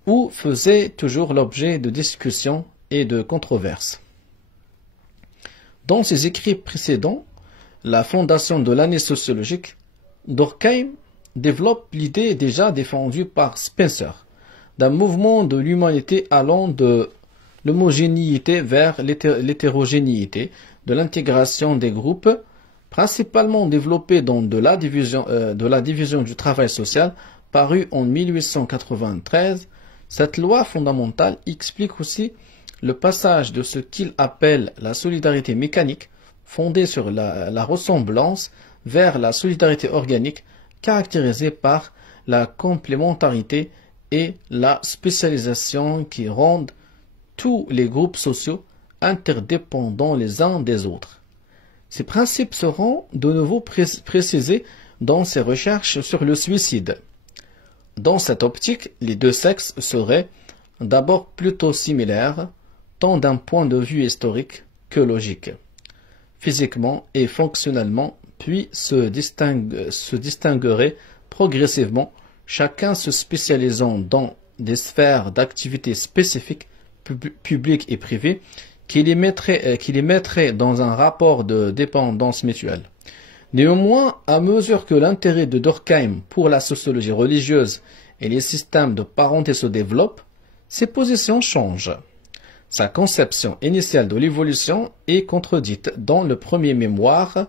ou faisaient toujours l'objet de discussions et de controverses. Dans ses écrits précédents, la fondation de l'année sociologique, Durkheim développe l'idée déjà défendue par Spencer d'un mouvement de l'humanité allant de l'homogénéité vers l'hétérogénéité, de l'intégration des groupes, principalement développé dans de la division du travail social, parue en 1893. Cette loi fondamentale explique aussi le passage de ce qu'il appelle la solidarité mécanique, fondée sur la ressemblance, vers la solidarité organique, caractérisée par la complémentarité et la spécialisation qui rendent tous les groupes sociaux interdépendants les uns des autres. Ces principes seront de nouveau précisés dans ses recherches sur le suicide. Dans cette optique, les deux sexes seraient d'abord plutôt similaires, tant d'un point de vue historique que logique, physiquement et fonctionnellement, puis se distingueraient progressivement, chacun se spécialisant dans des sphères d'activité spécifiques, publiques et privées, qui les mettraient dans un rapport de dépendance mutuelle. Néanmoins, à mesure que l'intérêt de Durkheim pour la sociologie religieuse et les systèmes de parenté se développe, ses positions changent. Sa conception initiale de l'évolution est contredite dans le premier mémoire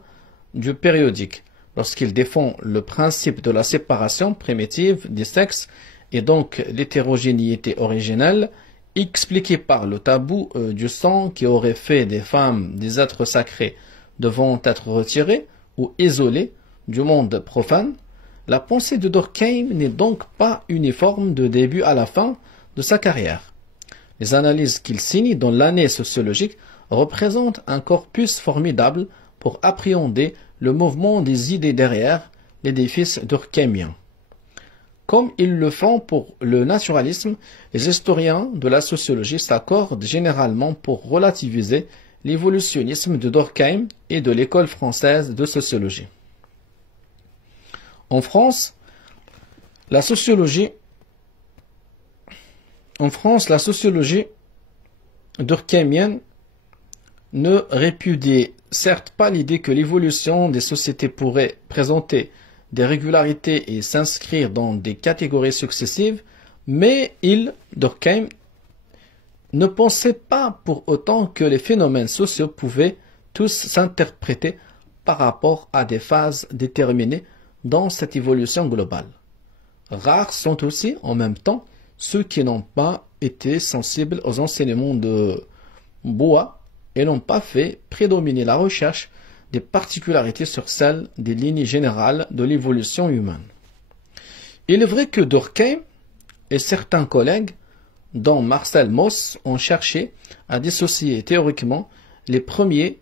du périodique, lorsqu'il défend le principe de la séparation primitive des sexes et donc l'hétérogénéité originelle, expliquée par le tabou du sang qui aurait fait des femmes des êtres sacrés devant être retirés ou isolés du monde profane. La pensée de Durkheim n'est donc pas uniforme de début à la fin de sa carrière. Les analyses qu'il signe dans l'année sociologique représentent un corpus formidable pour appréhender le mouvement des idées derrière l'édifice durkheimien. Comme ils le font pour le naturalisme, les historiens de la sociologie s'accordent généralement pour relativiser l'évolutionnisme de Durkheim et de l'école française de sociologie. En France, la sociologie durkheimienne ne répudiait certes pas l'idée que l'évolution des sociétés pourrait présenter des régularités et s'inscrire dans des catégories successives, mais Durkheim, ne pensait pas pour autant que les phénomènes sociaux pouvaient tous s'interpréter par rapport à des phases déterminées dans cette évolution globale. Rares sont aussi, en même temps, ceux qui n'ont pas été sensibles aux enseignements de Boas et n'ont pas fait prédominer la recherche des particularités sur celle des lignes générales de l'évolution humaine. Il est vrai que Durkheim et certains collègues, dont Marcel Mauss, ont cherché à dissocier théoriquement les premiers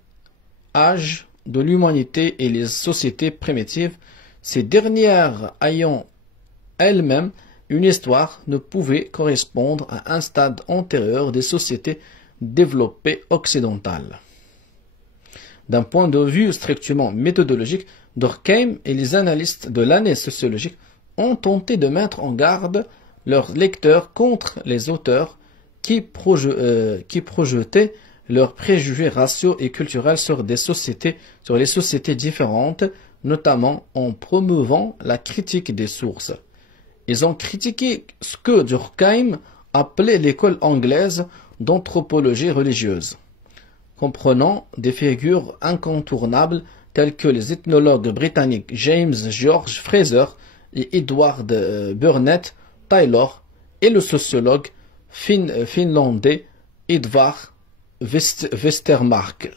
âges de l'humanité et les sociétés primitives, ces dernières ayant elles-mêmes une histoire ne pouvaient correspondre à un stade antérieur des sociétés développées occidentales. D'un point de vue strictement méthodologique, Durkheim et les analystes de l'année sociologique ont tenté de mettre en garde leurs lecteurs contre les auteurs qui projetaient leurs préjugés raciaux et culturels sur les sociétés différentes, notamment en promouvant la critique des sources. Ils ont critiqué ce que Durkheim appelait l'école anglaise d'anthropologie religieuse, comprenant des figures incontournables telles que les ethnologues britanniques James George Fraser et Edward Burnett Taylor et le sociologue finlandais Edvard Westermark.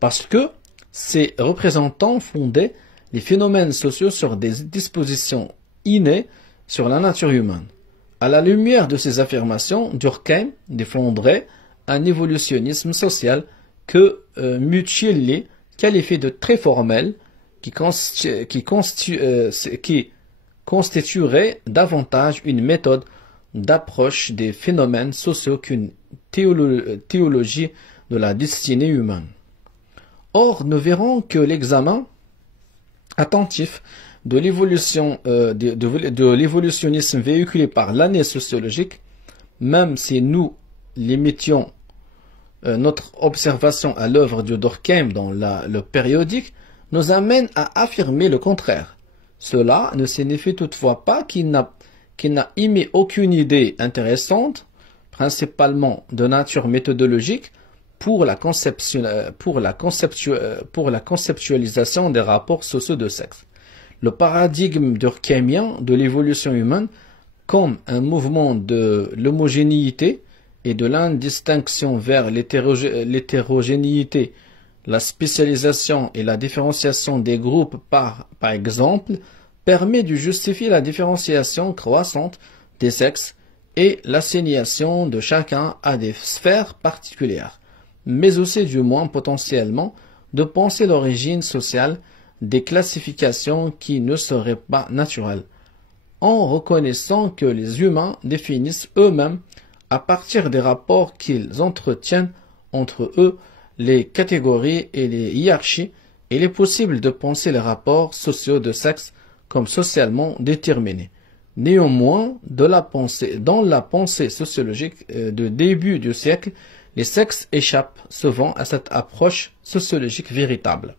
Parce que ces représentants fondaient les phénomènes sociaux sur des dispositions innées sur la nature humaine. À la lumière de ces affirmations, Durkheim défendrait un évolutionnisme social que Muccielli qualifie de très formel, qui constituerait davantage une méthode d'approche des phénomènes sociaux qu'une théologie de la destinée humaine. Or, nous verrons que l'examen attentif de l'évolutionnisme véhiculé par l'année sociologique, même si nous limitions notre observation à l'œuvre de Durkheim dans le périodique, nous amène à affirmer le contraire. Cela ne signifie toutefois pas qu'il n'a émis aucune idée intéressante, principalement de nature méthodologique, pour la conceptualisation des rapports sociaux de sexe. Le paradigme durkheimien de l'évolution humaine comme un mouvement de l'homogénéité et de l'indistinction vers l'hétérogénéité, la spécialisation et la différenciation des groupes par exemple, permet de justifier la différenciation croissante des sexes et l'assignation de chacun à des sphères particulières, mais aussi du moins potentiellement de penser l'origine sociale des classifications qui ne seraient pas naturelles, en reconnaissant que les humains définissent eux-mêmes, à partir des rapports qu'ils entretiennent entre eux, les catégories et les hiérarchies, il est possible de penser les rapports sociaux de sexe comme socialement déterminés. Néanmoins, dans la pensée sociologique de début du siècle, les sexes échappent souvent à cette approche sociologique véritable,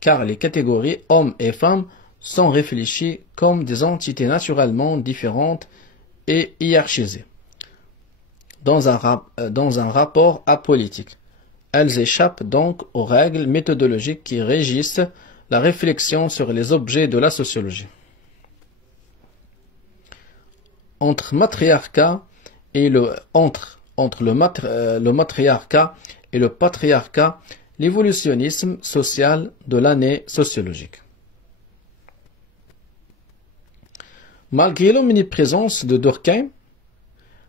car les catégories hommes et femmes sont réfléchies comme des entités naturellement différentes et hiérarchisées, dans un rapport apolitique. Elles échappent donc aux règles méthodologiques qui régissent la réflexion sur les objets de la sociologie. Entre le matriarcat et le patriarcat, l'évolutionnisme social de l'année sociologique. Malgré l'omniprésence de Durkheim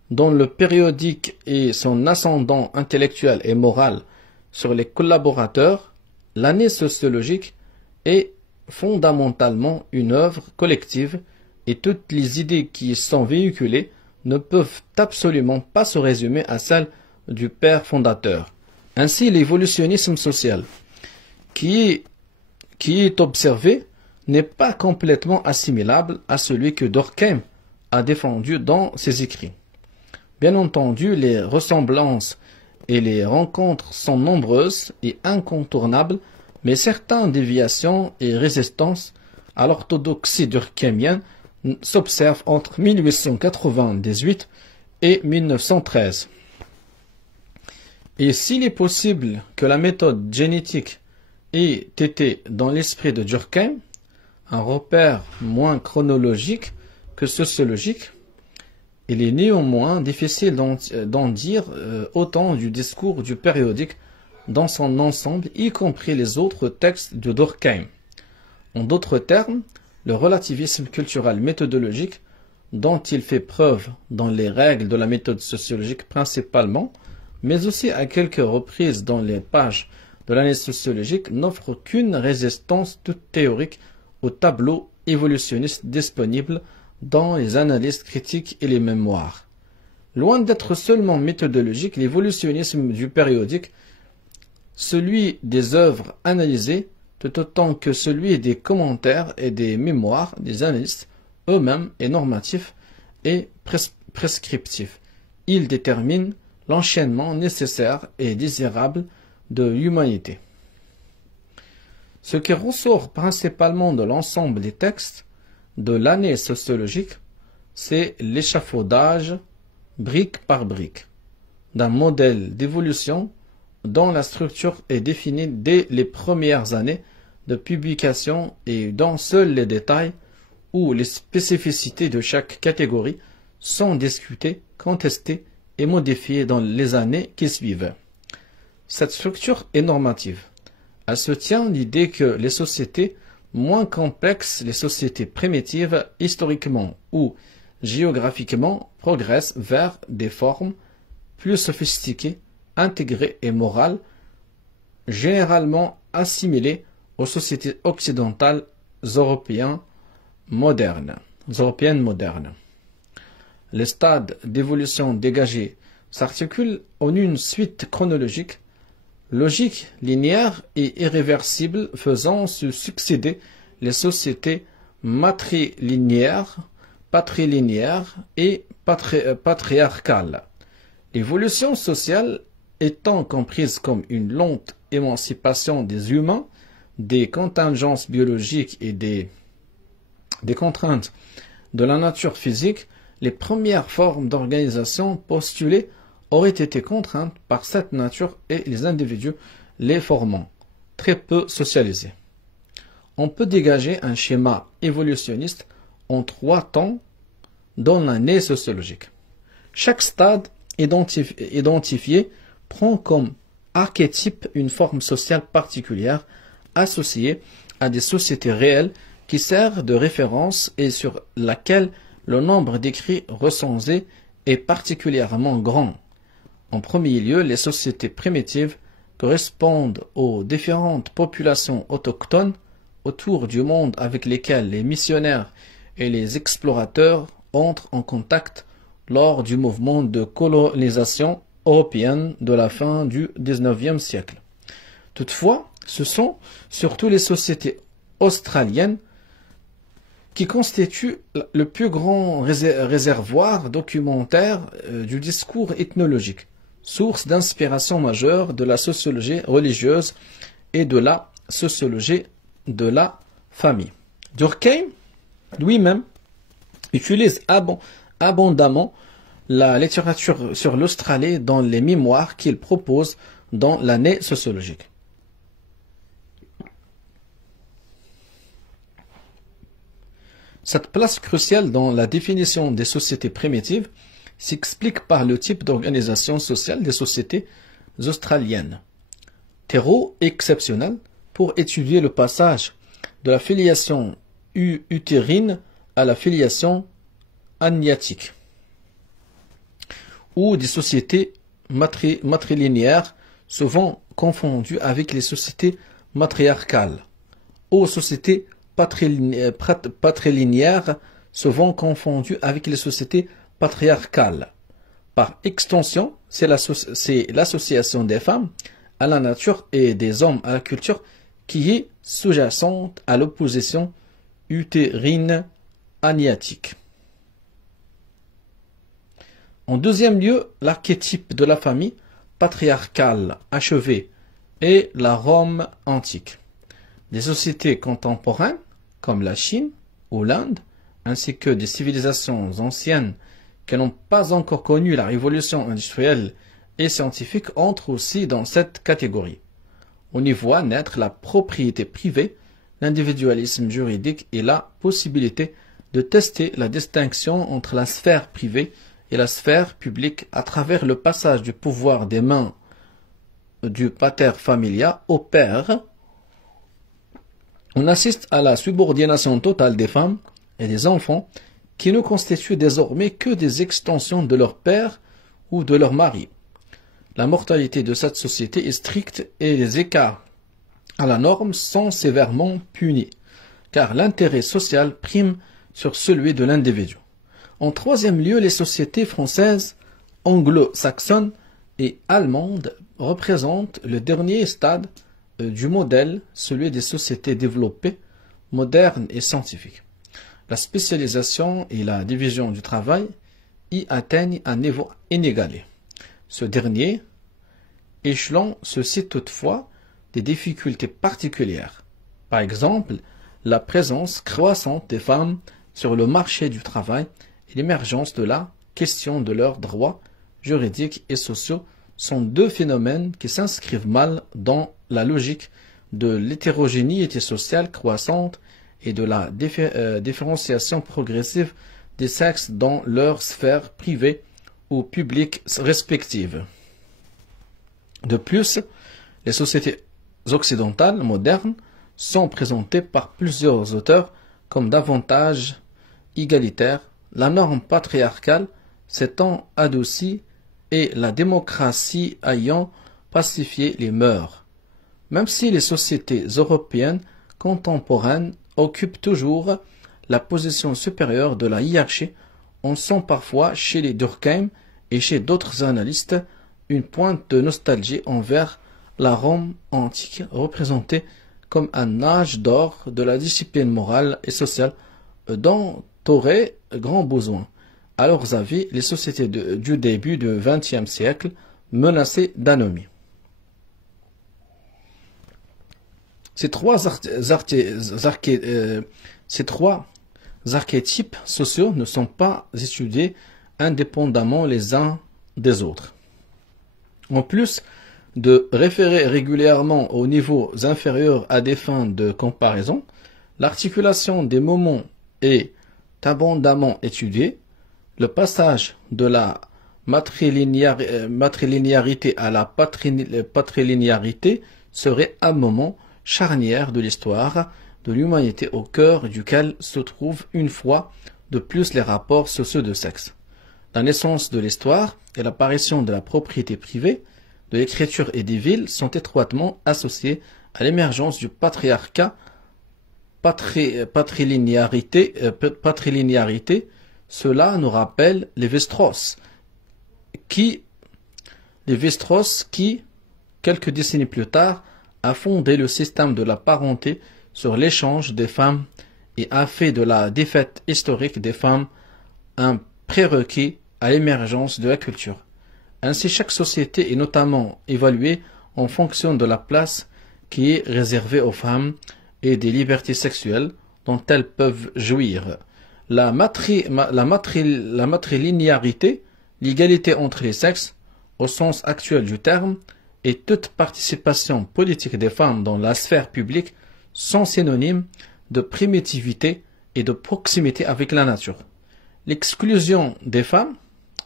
dans le périodique et son ascendant intellectuel et moral sur les collaborateurs, l'année sociologique est fondamentalement une œuvre collective et toutes les idées qui y sont véhiculées ne peuvent absolument pas se résumer à celles du père fondateur. Ainsi, l'évolutionnisme social qui est observé n'est pas complètement assimilable à celui que Durkheim a défendu dans ses écrits. Bien entendu, les ressemblances et les rencontres sont nombreuses et incontournables, mais certaines déviations et résistances à l'orthodoxie durkheimienne s'observent entre 1898 et 1913. Et s'il est possible que la méthode génétique ait été dans l'esprit de Durkheim, un repère moins chronologique que sociologique, il est néanmoins difficile d'en dire autant du discours du périodique dans son ensemble, y compris les autres textes de Durkheim. En d'autres termes, le relativisme culturel méthodologique dont il fait preuve dans les règles de la méthode sociologique principalement, mais aussi à quelques reprises dans les pages de l'année sociologique, n'offre aucune résistance toute théorique au tableau évolutionniste disponible dans les analyses critiques et les mémoires. Loin d'être seulement méthodologique, l'évolutionnisme du périodique, celui des œuvres analysées, tout autant que celui des commentaires et des mémoires des analystes eux-mêmes est normatif et prescriptif. Il détermine l'enchaînement nécessaire et désirable de l'humanité. Ce qui ressort principalement de l'ensemble des textes de l'année sociologique, c'est l'échafaudage, brique par brique, d'un modèle d'évolution dont la structure est définie dès les premières années de publication et dont seuls les détails ou les spécificités de chaque catégorie sont discutées, contestées et modifiées dans les années qui suivent. Cette structure est normative. Elle se tient l'idée que les sociétés moins complexes, les sociétés primitives, historiquement ou géographiquement, progressent vers des formes plus sophistiquées, intégrées et morales, généralement assimilées aux sociétés occidentales européennes modernes. européennes modernes. Les stades d'évolution dégagés s'articulent en une suite chronologique, logique, linéaire et irréversible, faisant se succéder les sociétés matrilinéaires, patrilinéaires et patriarcales. L'évolution sociale étant comprise comme une lente émancipation des humains, des contingences biologiques et des contraintes de la nature physique, les premières formes d'organisation postulées auraient été contraintes par cette nature et les individus les formant, très peu socialisés. On peut dégager un schéma évolutionniste en 3 temps dans l'année sociologique. Chaque stade identifié prend comme archétype une forme sociale particulière associée à des sociétés réelles qui servent de référence et sur laquelle le nombre d'écrits recensés est particulièrement grand. En premier lieu, les sociétés primitives correspondent aux différentes populations autochtones autour du monde avec lesquelles les missionnaires et les explorateurs entrent en contact lors du mouvement de colonisation européenne de la fin du XIXe siècle. Toutefois, ce sont surtout les sociétés australiennes qui constituent le plus grand réservoir documentaire du discours ethnologique, source d'inspiration majeure de la sociologie religieuse et de la sociologie de la famille. Durkheim, lui-même, utilise abondamment la littérature sur l'Australie dans les mémoires qu'il propose dans l'année sociologique. Cette place cruciale dans la définition des sociétés primitives s'explique par le type d'organisation sociale des sociétés australiennes. Terreau exceptionnel pour étudier le passage de la filiation utérine à la filiation amniotique, ou des sociétés matrilinéaires souvent confondues avec les sociétés matriarcales, aux sociétés patrilinéaires souvent confondues avec les sociétés patriarcales. Par extension, c'est l'association des femmes à la nature et des hommes à la culture qui est sous-jacente à l'opposition utérine-amniotique. En deuxième lieu, l'archétype de la famille patriarcale achevée est la Rome antique. Des sociétés contemporaines, comme la Chine ou l'Inde, ainsi que des civilisations anciennes qui n'ont pas encore connu la révolution industrielle et scientifique, entrent aussi dans cette catégorie. On y voit naître la propriété privée, l'individualisme juridique et la possibilité de tester la distinction entre la sphère privée et la sphère publique à travers le passage du pouvoir des mains du pater familia au père. On assiste à la subordination totale des femmes et des enfants qui ne constituent désormais que des extensions de leur père ou de leur mari. La mortalité de cette société est stricte et les écarts à la norme sont sévèrement punis, car l'intérêt social prime sur celui de l'individu. En troisième lieu, les sociétés françaises, anglo-saxonnes et allemandes représentent le dernier stade du modèle, celui des sociétés développées, modernes et scientifiques. La spécialisation et la division du travail y atteignent un niveau inégalé. Ce dernier échelon suscite toutefois des difficultés particulières. Par exemple, la présence croissante des femmes sur le marché du travail et l'émergence de la question de leurs droits juridiques et sociaux sont deux phénomènes qui s'inscrivent mal dans la logique de l'hétérogénéité sociale croissante et de la différenciation progressive des sexes dans leurs sphères privées ou publiques respectives. De plus, les sociétés occidentales modernes sont présentées par plusieurs auteurs comme davantage égalitaires, la norme patriarcale s'étant adoucie et la démocratie ayant pacifié les mœurs. Même si les sociétés européennes contemporaines occupent toujours la position supérieure de la hiérarchie, on sent parfois chez les Durkheim et chez d'autres analystes une pointe de nostalgie envers la Rome antique, représentée comme un âge d'or de la discipline morale et sociale dont aurait grand besoin, à leurs avis, les sociétés du début du XXe siècle menacées d'anomie. Ces trois archétypes sociaux ne sont pas étudiés indépendamment les uns des autres. En plus de référer régulièrement aux niveaux inférieurs à des fins de comparaison, l'articulation des moments est abondamment étudiée. Le passage de la matrilinéarité à la patrilinéarité serait un moment charnière de l'histoire de l'humanité au cœur duquel se trouvent une fois de plus les rapports sociaux de sexe. La naissance de l'histoire et l'apparition de la propriété privée, de l'écriture et des villes sont étroitement associées à l'émergence du patriarcat, patrilinéarité. Cela nous rappelle Lévi-Strauss qui, quelques décennies plus tard, a fondé le système de la parenté sur l'échange des femmes et a fait de la défaite historique des femmes un prérequis à l'émergence de la culture. Ainsi, chaque société est notamment évaluée en fonction de la place qui est réservée aux femmes et des libertés sexuelles dont elles peuvent jouir. La matrilinéarité, l'égalité entre les sexes, au sens actuel du terme, et toute participation politique des femmes dans la sphère publique sont synonymes de primitivité et de proximité avec la nature. L'exclusion des femmes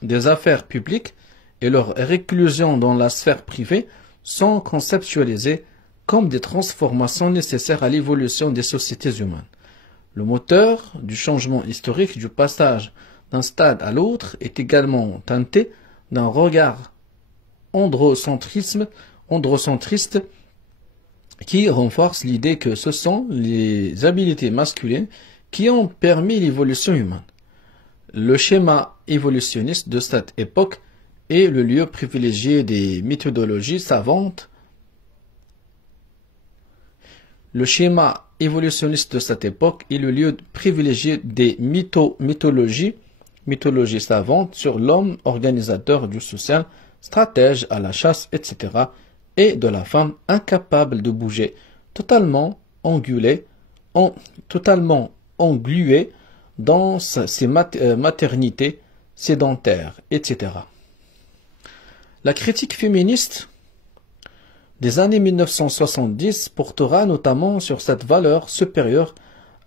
des affaires publiques et leur réclusion dans la sphère privée sont conceptualisées comme des transformations nécessaires à l'évolution des sociétés humaines. Le moteur du changement historique du passage d'un stade à l'autre est également teinté d'un regard androcentriste qui renforce l'idée que ce sont les habiletés masculines qui ont permis l'évolution humaine. Le schéma évolutionniste de cette époque est le lieu privilégié des méthodologies savantes. Le schéma évolutionniste de cette époque est le lieu privilégié des mythologies savantes sur l'homme organisateur du social, stratège à la chasse, etc., et de la femme incapable de bouger, totalement engluée dans ses maternités sédentaires, etc. La critique féministe des années 1970 portera notamment sur cette valeur supérieure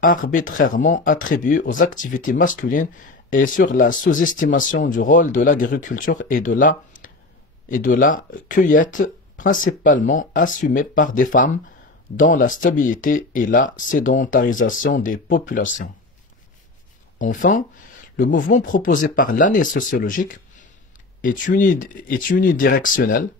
arbitrairement attribuée aux activités masculines et sur la sous-estimation du rôle de l'agriculture et de la cueillette principalement assumée par des femmes dans la stabilité et la sédentarisation des populations. Enfin, le mouvement proposé par l'année sociologique est unidirectionnel.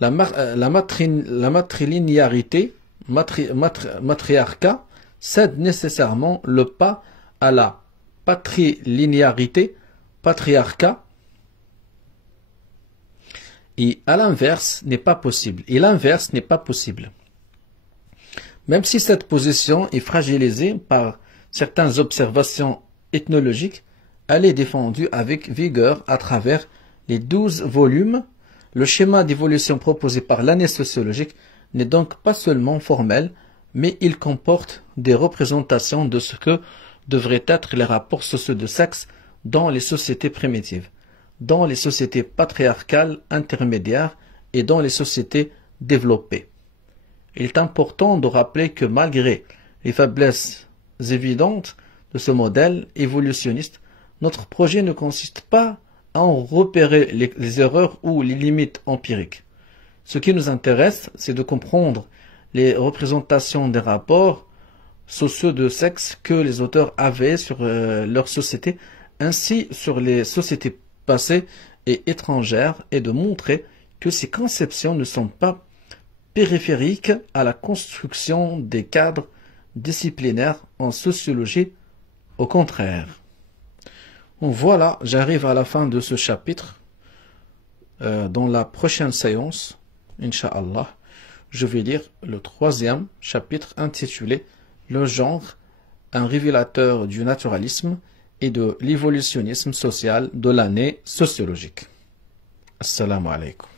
La matrilinéarité, matriarcat, cède nécessairement le pas à la patrilinéarité, patriarcat, et l'inverse n'est pas possible. Même si cette position est fragilisée par certaines observations ethnologiques, elle est défendue avec vigueur à travers les 12 volumes. Le schéma d'évolution proposé par l'année sociologique n'est donc pas seulement formel, mais il comporte des représentations de ce que devraient être les rapports sociaux de sexe dans les sociétés primitives, dans les sociétés patriarcales intermédiaires et dans les sociétés développées. Il est important de rappeler que malgré les faiblesses évidentes de ce modèle évolutionniste, notre projet ne consiste pas à en repérer les erreurs ou les limites empiriques. Ce qui nous intéresse, c'est de comprendre les représentations des rapports sociaux de sexe que les auteurs avaient sur leur société, ainsi sur les sociétés passées et étrangères, et de montrer que ces conceptions ne sont pas périphériques à la construction des cadres disciplinaires en sociologie Au contraire. Voilà, j'arrive à la fin de ce chapitre. Dans la prochaine séance, Inch'Allah, je vais lire le 3e chapitre intitulé « Le genre, un révélateur du naturalisme et de l'évolutionnisme social de l'année sociologique ». Assalamu alaikum.